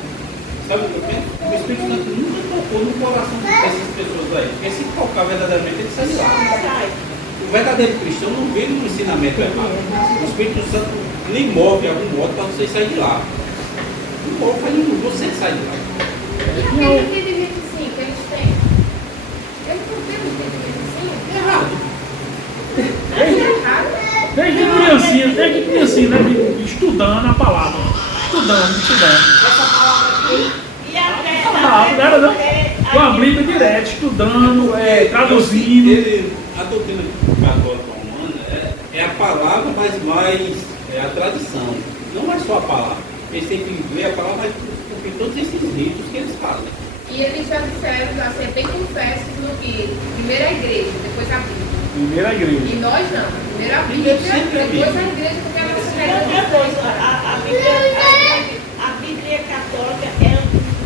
Sabe o que eu penso? O Espírito Santo nunca tocou no coração dessas pessoas aí. Porque se tocar verdadeiramente, ele sai de lá. O verdadeiro cristão não vive no ensinamento errado. O Espírito Santo lhe move de algum modo para você sair de lá. Não move, você sai de lá. E aquele entendimento sim que eles têm? Desde criancinha, né? Estudando a palavra. Estudando. E até Não era não. Com a Bíblia direto, estudando, traduzindo. A doutrina católica romana é a palavra, mas mais é a tradição. Não é só a palavra. Eles têm que ver a palavra, mas cumprir todos esses ritos que eles fazem. E eles já disseram, a ser bem confessos no que? Primeiro a igreja, depois a Bíblia. Primeira igreja. E nós não. Primeiro a Bíblia, depois a igreja, porque ela se E outra coisa, a Bíblia católica,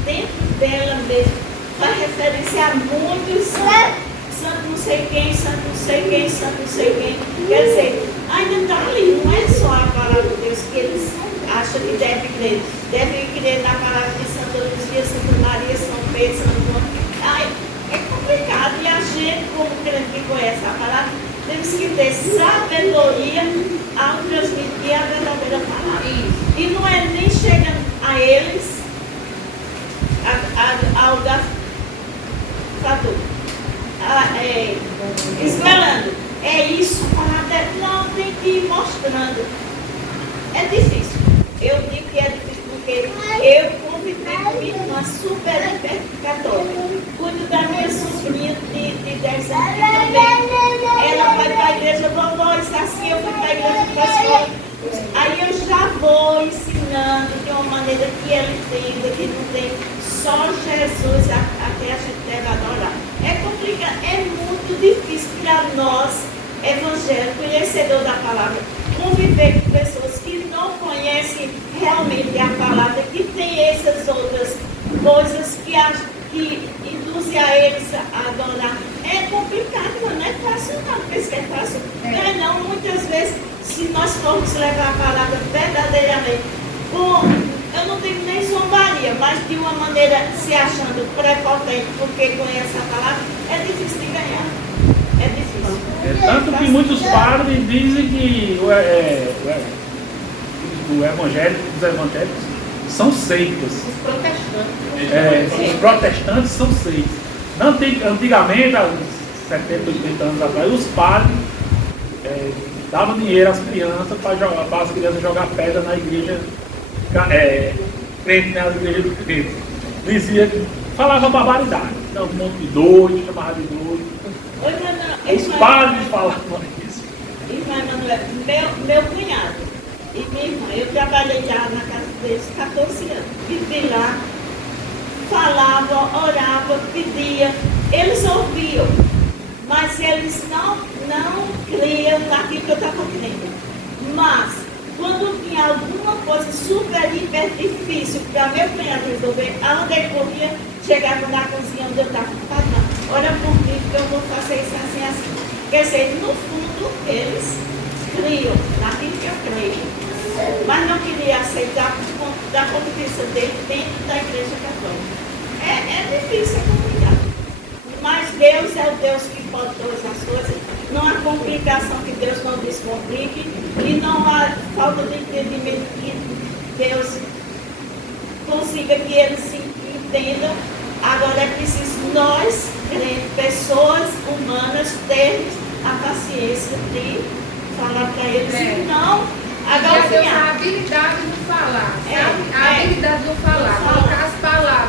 dentro dela mesmo, vai referenciar muitos santo não sei quem, santo não sei quem, santo não sei quem. Quer dizer, ainda está ali, não é só a palavra de Deus que eles acham que devem crer. Devem crer na palavra de Santa Luzia, Santa Maria, São Pedro, São João. É complicado. E a gente, como crente que conhece a palavra, temos que ter sabedoria ao transmitir a verdadeira palavra. E não é nem chegando a eles, ao gafanhoto, esmelando. É isso, a palavra não tem que ir mostrando. É difícil. Eu digo que é difícil porque eu convivi com minha irmã super católica. Cuido da minha sobrinha de 10 anos também. Ela vai para a igreja, vovó, isso assim, eu fui para a igreja para a escola. Aí eu já vou ensinando de uma maneira que ela entenda que não tem só Jesus a que a gente deve adorar. É complicado, é muito difícil para nós, evangélicos, conhecedor da palavra, conviver com pessoas que não conhecem realmente a palavra, que tem essas outras coisas que induzem a eles a adorar. É complicado, não é fácil não, porque isso é fácil. Não, muitas vezes, se nós formos levar a palavra verdadeiramente, eu não tenho nem zombaria, mas de uma maneira se achando prepotente porque conhece a palavra, é difícil de ganhar. É difícil. Tanto que muitos padres dizem que o evangélico, os evangélicos são seitas. Os protestantes. Os protestantes são seitas. Antigamente, há uns 70, 80 anos atrás, os padres davam dinheiro às crianças para as crianças jogar pedra na igreja crente, nas igrejas do crente. Dizia que falava barbaridade. Então, um monte de doido, chamava de doido. Os padres falavam isso. Irmã Emanuel, meu cunhado e minha irmã, eu trabalhei lá na casa deles 14 anos. Vivi lá, falava, orava, pedia. Eles ouviam, mas eles não criam naquilo que eu estava crendo. Mas, quando tinha alguma coisa super, hiper difícil para meu cunhado resolver, aonde ele corria, chegava na cozinha onde eu estava. Ora por mim, que eu vou fazer isso assim, assim. Quer dizer, no fundo, eles criam naquilo que eu creio. Mas não queria aceitar por conta da convivência dele dentro da igreja católica. É difícil, é complicado. Mas Deus é o Deus que pode todas as coisas. Não há complicação que Deus não descomplique. E não há falta de entendimento que Deus consiga que eles se entendam. Agora é preciso nós, pessoas humanas, termos a paciência de falar para eles e não a habilidade de falar, sabe? A habilidade de falar, colocar as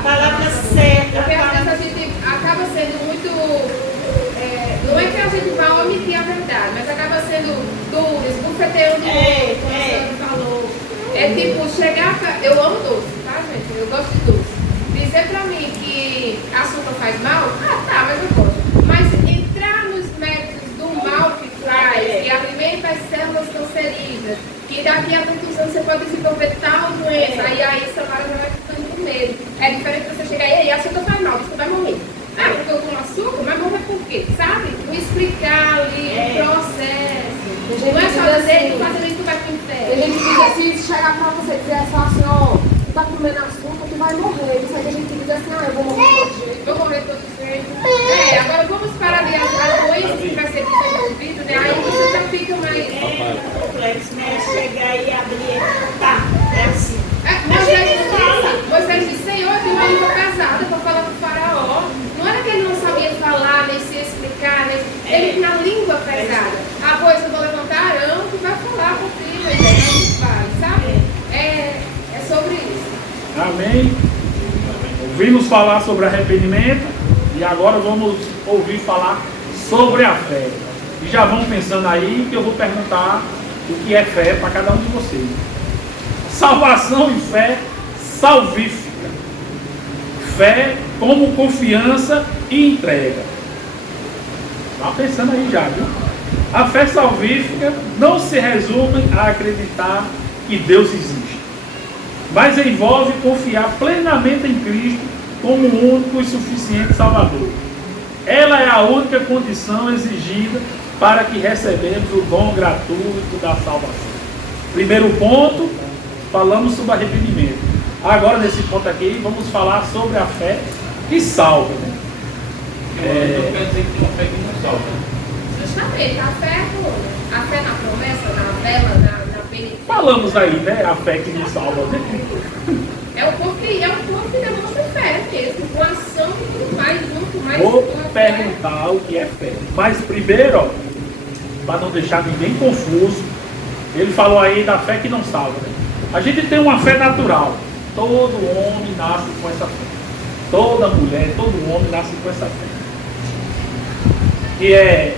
palavras certas. Porque às vezes a gente acaba sendo muito... não é que a gente vá omitir a verdade, mas acaba sendo duro, esbufeteiro do outro, como a senhora falou. É tipo, chegar... Eu amo doce, tá, gente? Eu gosto de doce. Dizer pra mim que açúcar faz mal, tá, mas eu gosto. Mas entrar nos méritos do mal que faz, que alimenta as células cancerígenas, que daqui a tantos anos você pode desenvolver tal doença, aí Samara já vai ficando com medo. É diferente de você chegar e aí, açúcar faz mal, você vai morrer. Porque eu como açúcar, mas morrer por quê? Sabe? Não explicar ali o processo. Não é só dizer que fazer isso vai pro inferno. A gente diz assim, se chegar pra você e dizer assim, ó, tu tá comendo açúcar, tu vai morrer. Isso aí a gente diz assim, eu vou morrer de todo jeito. Vou morrer de todo jeito. Agora vamos parar ali as doenças que vai ser desenvolvido, né? Aí você já fica mais... complexo, né? Chegar e abrir, tá, é assim. Moisés disse, Senhor, tem uma língua pesada para falar com o faraó. Não era que ele não sabia falar, nem se explicar, nem... Ele tinha a língua pesada. Pois eu vou Amém? Ouvimos falar sobre arrependimento e agora vamos ouvir falar sobre a fé. E já vão pensando aí que eu vou perguntar o que é fé para cada um de vocês. Salvação e fé salvífica. Fé como confiança e entrega. Está pensando aí já, viu? A fé salvífica não se resume a acreditar que Deus existe, mas envolve confiar plenamente em Cristo como o único e suficiente Salvador. Ela é a única condição exigida para que recebemos o dom gratuito da salvação. Primeiro ponto, falamos sobre arrependimento. Agora, nesse ponto aqui, vamos falar sobre a fé que salva. Né? Não quer dizer que tem uma fé que não salva. Justamente, a fé é toda. A fé na promessa, na vela, na penitência. Falamos aí, né? A fé que nos salva. Né? É o corpo que demonstra fé mesmo, com ação e tudo mais, junto mais. Vou com a perguntar o que é fé. Mas primeiro, ó, para não deixar ninguém confuso, ele falou aí da fé que não salva. Né? A gente tem uma fé natural. Todo homem nasce com essa fé. Toda mulher, todo homem nasce com essa fé. Que é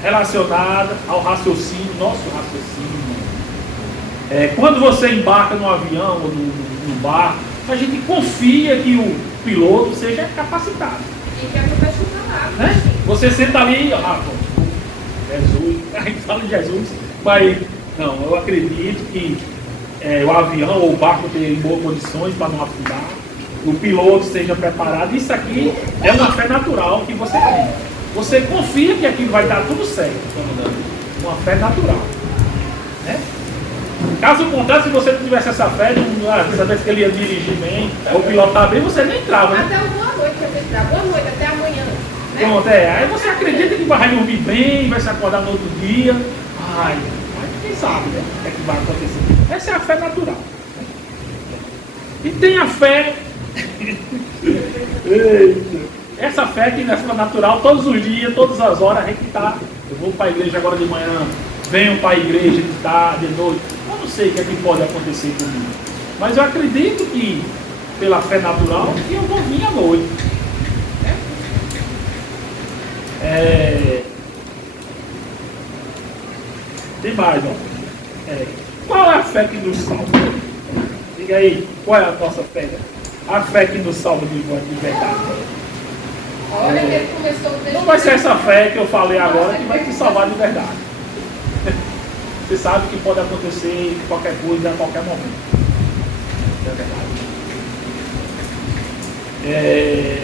relacionada ao raciocínio, nosso raciocínio. Quando você embarca num avião ou num barco, a gente confia que o piloto seja capacitado. E que é para chutar lá. Né? Você senta ali, Jesus, a gente fala de Jesus, mas não, eu acredito que o avião ou o barco tenha boas condições para não afundar, o piloto seja preparado. Isso aqui é uma fé natural que você tem. Você confia que aquilo vai dar tudo certo. Uma fé natural. Né? Caso contrário, se você não tivesse essa fé, não sabia que ele ia dirigir bem, ou pilotar bem, você nem entrava. Né? Até o boa noite, que eu tenho boa noite, até amanhã. Né? Pronto, aí você acredita que vai dormir bem, vai se acordar no outro dia. Ai, mas quem sabe, né? O que é que vai acontecer? Essa é a fé natural. E tem a fé. Essa fé que nessa natural, todos os dias, todas as horas, a gente está. Eu vou para a igreja agora de manhã, venho para a igreja de tarde, de noite. Eu não sei o que é que pode acontecer comigo. Mas eu acredito que, pela fé natural, que eu vou vir à noite. Tem mais, ó. Qual é a fé que nos salva? Diga aí, qual é a nossa fé? A fé que nos salva de verdade. Olha que ele começou desde Não vai ser essa fé que eu falei agora que vai te salvar de verdade. Você sabe que pode acontecer qualquer coisa a qualquer momento. É verdade.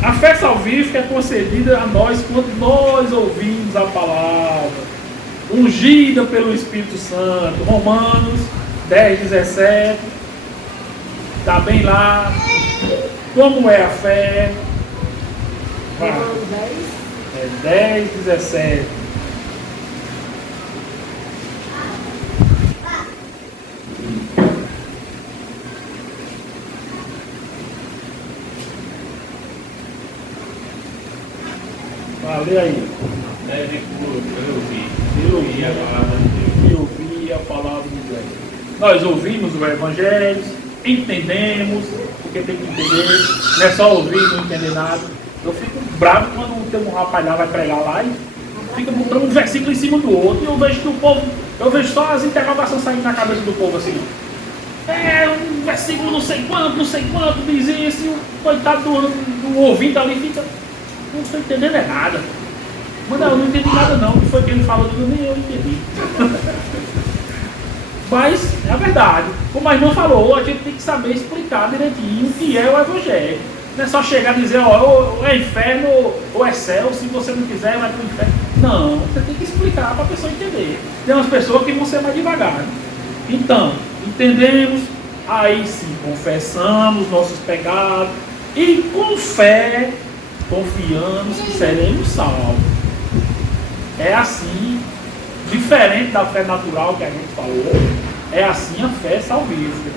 A fé salvífica é concedida a nós quando nós ouvimos a palavra, ungida pelo Espírito Santo. Romanos 10:17. Está bem lá. Como é a fé? Romanos 10:17. Lê aí. Deve ouvir E a palavra de Deus. E ouvir a palavra de Deus. Nós ouvimos o Evangelho, entendemos, porque tem que entender, não é só ouvir e não entender nada. Eu fico bravo quando tem um rapaz lá, vai pregar lá e fica botando um versículo em cima do outro, e eu vejo que o povo, eu vejo só as interrogações saindo na cabeça do povo assim. Um versículo não sei quanto, diz isso, e o coitado do ouvinte ali fica, não estou entendendo nada. Mas não, eu não entendi nada não, o que foi que ele falou, nem eu entendi. Mas é a verdade. Como a irmã falou, a gente tem que saber explicar direitinho o que é o Evangelho. Não é só chegar e dizer, ou é inferno ou é céu, se você não quiser vai para o inferno. Não, você tem que explicar para a pessoa entender. Tem umas pessoas que vão ser mais devagar. Né? Então, entendemos, aí sim, confessamos nossos pecados e com fé confiamos que seremos salvos. É assim, diferente da fé natural que a gente falou, é assim a fé salvífica.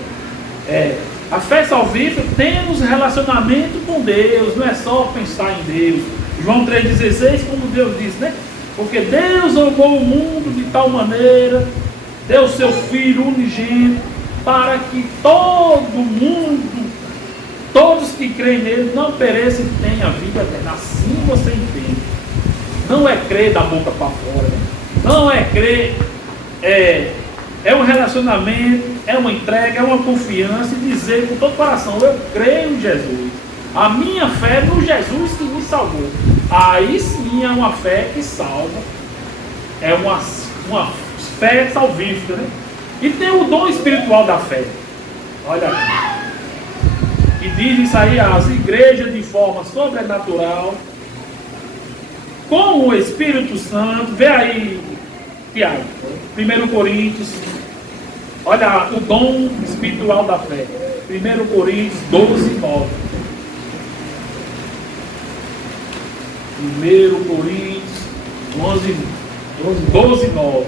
A fé salvífica temos relacionamento com Deus, não é só pensar em Deus. João 3,16, como Deus diz, né? Porque Deus amou o mundo de tal maneira, deu seu Filho unigênito, para que todo mundo, todos que creem nele, não pereçam e tenham a vida eterna. Assim você entende. Não é crer da boca para fora, né? Não é crer, é um relacionamento, é uma entrega, é uma confiança e dizer com todo o coração: eu creio em Jesus. A minha fé no Jesus que me salvou. Aí sim é uma fé que salva. É uma fé salvífica, né? E tem o dom espiritual da fé. Olha aqui. E diz isso aí, as igrejas de forma sobrenatural, com o Espírito Santo. Vê aí, Tiago, 1 Coríntios. Olha o dom espiritual da fé. 1 Coríntios 12, 9. 1 Coríntios 12, 9.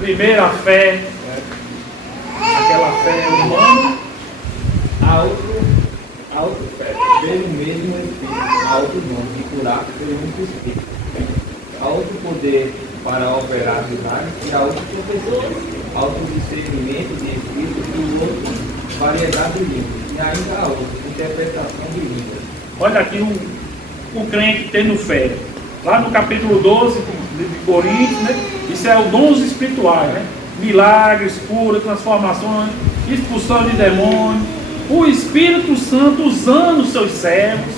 Primeira fé, aquela fé humana. A outra fé, pelo mesmo Espírito, há outro dom de curar pelo mesmo Espírito. Há outro poder para operar milagres e há outro professor, há outro discernimento de Espírito e outro variedade de línguas. E ainda há outro, interpretação de línguas. Olha aqui o crente tendo fé. Lá no capítulo 12 de Coríntios, né? Isso é o dons espirituais, né? Milagres, cura, transformações, expulsão de demônios. O Espírito Santo usando seus servos,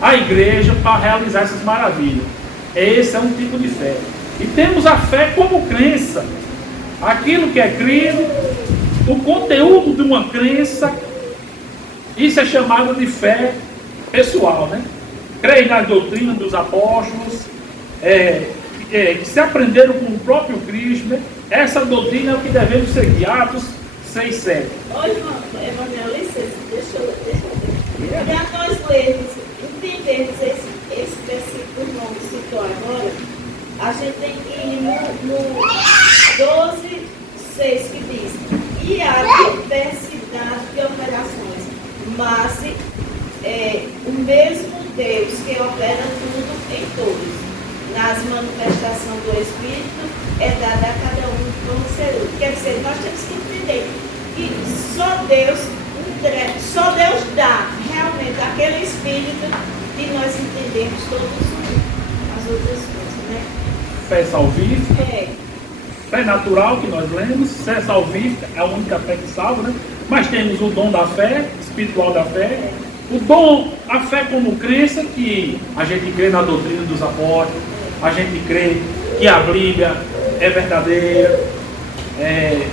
a igreja, para realizar essas maravilhas. Esse é um tipo de fé. E temos a fé como crença. Aquilo que é crido, o conteúdo de uma crença, isso é chamado de fé pessoal, né? Creio na doutrina dos apóstolos, que se aprenderam com o próprio Cristo, né? Essa doutrina é o que devemos seguir. Atos 6, 7. Olha, evangelista, deixa eu ver. Já nós lemos, entendemos esse versículo que vamos citar agora, a gente tem que ir no 12, 6, que diz: e há diversidade de operações, mas o mesmo Deus que opera tudo em todos. Nas manifestações do Espírito é dada a cada um como ser útil. Quer dizer, nós temos que entender que só Deus dá realmente aquele Espírito que nós entendemos todas as outras coisas, né? Fé salvífica, É. fé natural que nós lemos, fé salvífica é a única fé que salva, né? Mas temos o dom da fé, espiritual da fé, o dom, a fé como crença, que a gente crê na doutrina dos apóstolos, a gente crê que a Bíblia é verdadeira.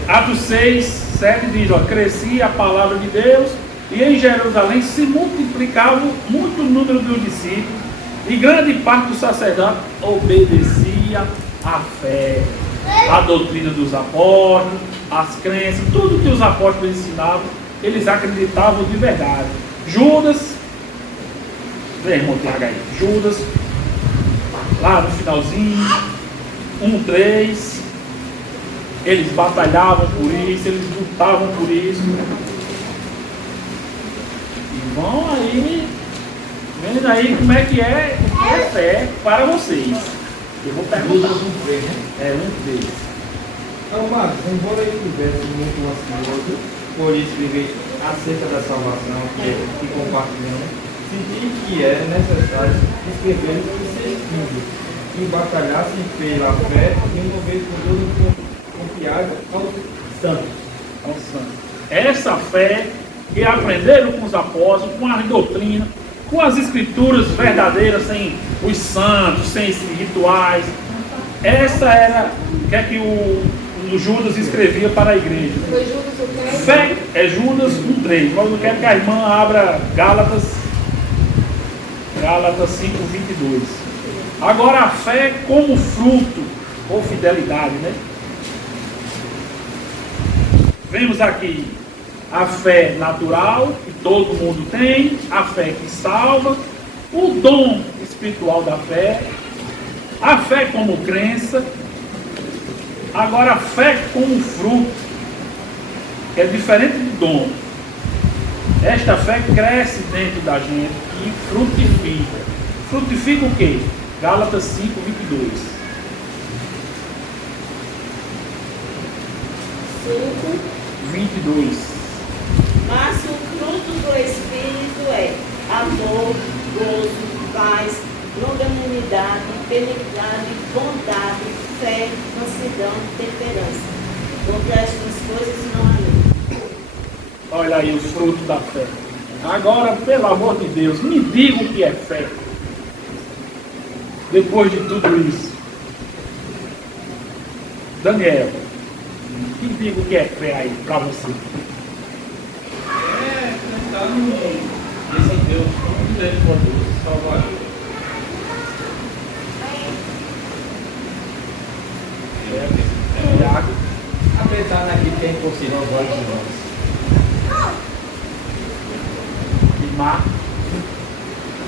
Atos 6, 7 diz: crescia a palavra de Deus e em Jerusalém se multiplicava muito número dos discípulos e grande parte do sacerdote obedecia à fé, à doutrina dos apóstolos, às crenças, tudo que os apóstolos ensinavam, eles acreditavam de verdade. Judas, irmão Tiago aí, Judas, lá no finalzinho, 1:3, eles batalhavam por isso, eles lutavam por isso. E vão aí, vendo aí como é que é fé para vocês. Eu vou perguntar. 1:3, né? 1:3. Então, Marcos, embora ele tivesse muito ansioso por escrever acerca da salvação que compartilhamos, senti que era necessário escrever insistindo e batalhassem pela fé e envolver com todo confiável aos santos. Essa fé que aprenderam com os apóstolos, com as doutrinas, com as escrituras verdadeiras, sem os santos, sem esses rituais. Essa era que o Judas escrevia para a igreja. Foi Judas o quê? Fé é Judas 1:3. Mas eu quero que a irmã abra Gálatas 5:22. Agora a fé como fruto, ou fidelidade, né? Vemos aqui a fé natural, que todo mundo tem, a fé que salva, o dom espiritual da fé, a fé como crença. Agora a fé como fruto, que é diferente do dom. Esta fé cresce dentro da gente e frutifica. Frutifica o quê? Gálatas 5:22. 5, 22. Mas o fruto do Espírito é amor, gozo, paz, longanimidade, benignidade, bondade, fé, mansidão, temperança. Contra estas coisas não há lei. Olha aí os frutos da fé. Agora, pelo amor de Deus, me diga o que é fé. Depois de tudo isso. Daniel, me diga o que é fé aí para você. É acreditar no esse Deus, como Deus pode salvar. Tiago, Acreditar naquilo que é impossível aos olhos humanos. e Marcos.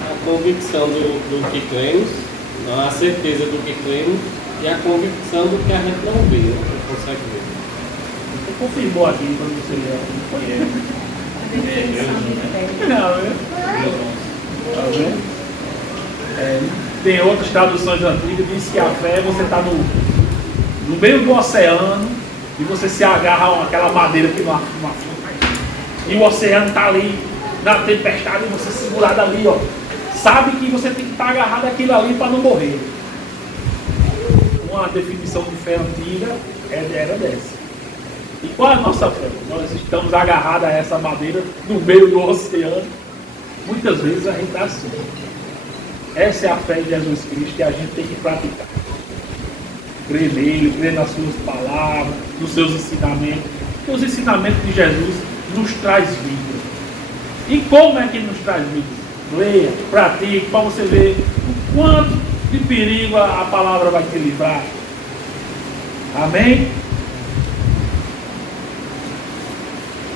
A convicção do que cremos, a certeza do que cremos e a convicção do que a gente não vê, não consegue ver. Você confirmou aqui quando você leu. Não foi ele. Definição de fé. Não, né? Tá vendo? Tem outras traduções antigas que diz que a fé você está no meio do oceano e você se agarra àquela madeira que não afunda. E o oceano está ali na tempestade e você segurado ali, ó. Sabe que você tem que estar agarrado àquilo ali para não morrer. Uma definição de fé antiga era dessa. E qual é a nossa fé? Nós estamos agarrados a essa madeira no meio do oceano. Muitas vezes a gente está assim. Essa é a fé de Jesus Cristo que a gente tem que praticar. Crer nele, crer nas suas palavras, nos seus ensinamentos. Porque os ensinamentos de Jesus nos traz vida. E como é que nos traz vida? Leia, pratique, para você ver o quanto de perigo a palavra vai te livrar. Amém?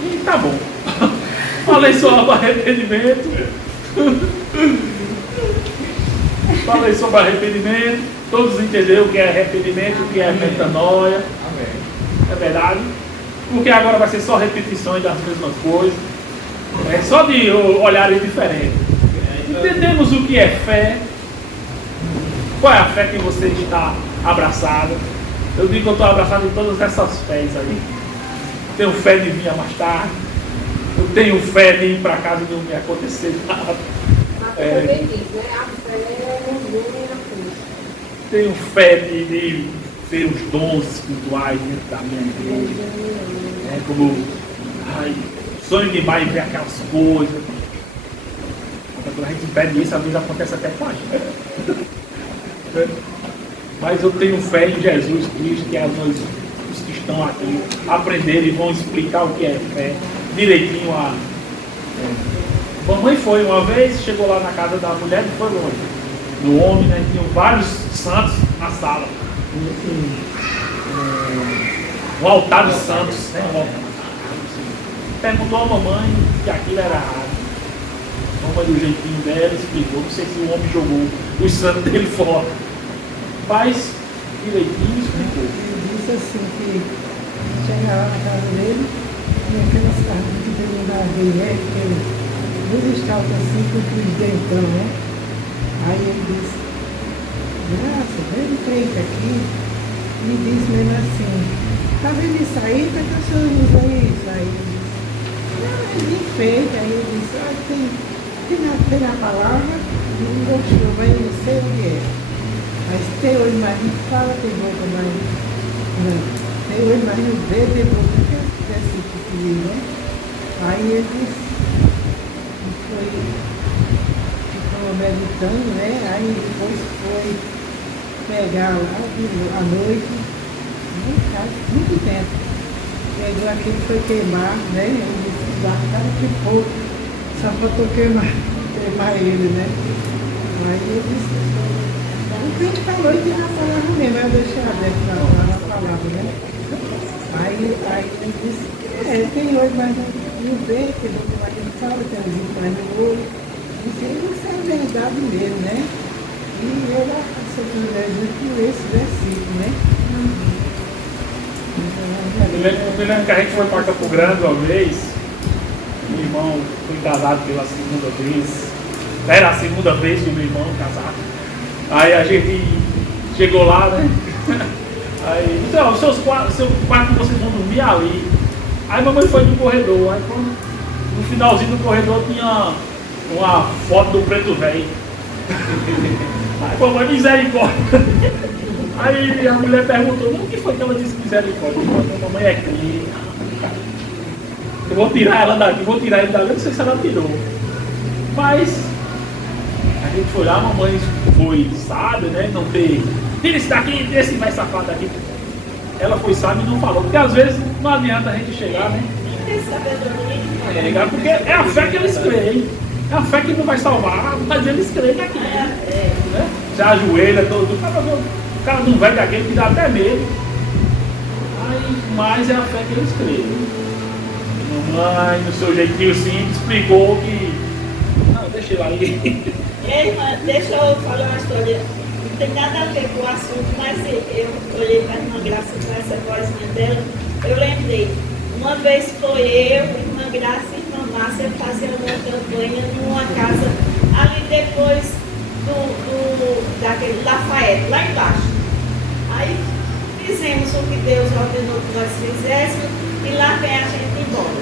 E tá bom. Falei sobre arrependimento. Falei sobre arrependimento. Todos entenderam o que é arrependimento, o que é metanoia. Amém. É verdade? Porque agora vai ser só repetições das mesmas coisas. É só de olhares diferentes. Entendemos o que é fé. Qual é a fé que você está abraçada? Eu digo que eu estou abraçado em todas essas fés aí. Tenho fé de vir mais tarde. Eu tenho fé de ir para casa e não me acontecer nada. Mas também diz, né? A fé nos une a Cristo. Tenho fé de ver os dons espirituais dentro da minha igreja. É como sonho demais ver aquelas coisas. Quando a gente pede isso, às vezes acontece até com a gente. Mas eu tenho fé em Jesus Cristo, que os que estão aqui aprenderem e vão explicar o que é fé direitinho. Mamãe foi uma vez, chegou lá na casa da mulher, não foi longe, do homem, né? Tinham vários santos na sala. Um altar de santos, né? Um altar. Perguntou à mamãe que aquilo era errado. A mamãe, do jeitinho dela, explicou. Não sei se o homem jogou os santos dele fora. Mas, direitinho, explicou. Ele disse assim que chegava lá na casa dele e aquelas cartas que tem na veia, duas estaltas assim com aqueles dentão, né? Aí ele disse, graça, vem em frente aqui e disse mesmo assim, tá vendo isso aí? Por que o senhor usa isso aí? Não, é bem feito. Aí ele disse, olha, tem na palavra, não gostou, mas eu não sei o que é. Mas tem olho mais não fala, tem boca mais não. Tem olho mais não vê, tem boca, que é assim que se diz, né? Aí ele disse, ficou meditando, né? Aí depois foi pegar lá à noite, muito tempo. Pegou aquilo e foi queimar, né? Ele disse, guardava que pouco, só faltou queimar ele, né? Aí eu disse, o que a gente falou e tem na palavra mesmo, eu deixei aberto na palavra, né? Aí ele disse, tem olho, mas não vê, tem boca mais não fala, tem ouvido mais no olho. Disse, isso é verdade mesmo, né? E eu passei por Jesus por esse versículo, né? Eu me lembro que a gente foi para Campo Grande uma vez. Meu irmão foi casado pela segunda vez. Era a segunda vez que o meu irmão casado. Aí a gente chegou lá, né? Aí, seu quarto vocês vão dormir ali. Aí a mamãe foi no corredor, aí quando, no finalzinho do corredor tinha uma foto do preto velho. Aí a mamãe, misericórdia. Aí a mulher perguntou, não, o que foi que ela disse misericórdia? A mamãe é crente. Eu vou tirar ela daqui, vou tirar ele dali, não sei se ela tirou. Mas a gente foi lá, a mamãe foi sábia, né? Não ter. Tira esse daqui, tira esse mais safado daqui. Ela foi sábia e não falou, porque às vezes não adianta a gente chegar, né? Porque é a fé que eles creem. É a fé que não vai salvar, mas eles creem naquilo. Né? Se ajoelha todo, o cara não vai daquele que dá até medo. Mas é a fé que eles creem. Mamãe, no seu jeitinho simples, explicou que. Não, deixa ele aí. Ei, irmã, deixa eu falar uma história. Não tem nada a ver com o assunto, mas eu olhei para a irmã Graça com essa vozinha dela. Eu lembrei. Uma vez foi eu, irmã Graça e irmã Márcia fazer uma campanha numa casa ali depois daquele Lafayette, lá embaixo. Aí fizemos o que Deus ordenou que nós fizéssemos e lá vem a gente embora.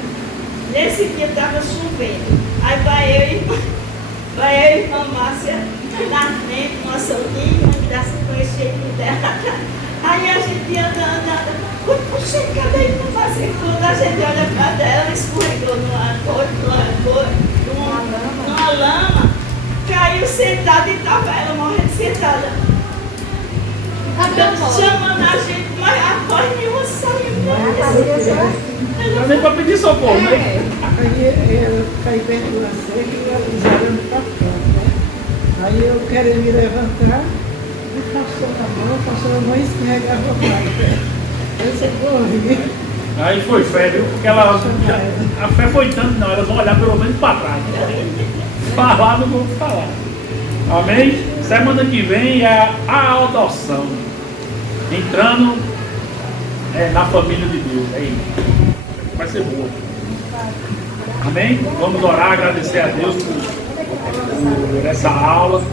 Nesse dia estava chovendo. Aí vai eu e irmã Márcia na frente, uma soltinha, irmã Graça foi cheia dela. Aí a gente andando. Puxa, cadê aí para fazer tudo? A gente olha para dela, escorregou numa lama, caiu sentada e estava ela morrendo sentada. Chamando a gente, mas a voz nenhuma saiu. Não nem para pedir socorro, né? Aí ela caiu perto do laceiro e ela pisando para fora, né? Aí eu querendo me levantar, e passou a mão e escorregava mais. Eu socorri. Aí foi fé, viu? Porque a fé foi tanto, não, elas vão olhar pelo menos para trás. Falar não vou falar. Amém? Semana que vem é a adoção. Entrando na família de Deus. Aí vai ser boa. Amém? Vamos orar, agradecer a Deus por essa aula.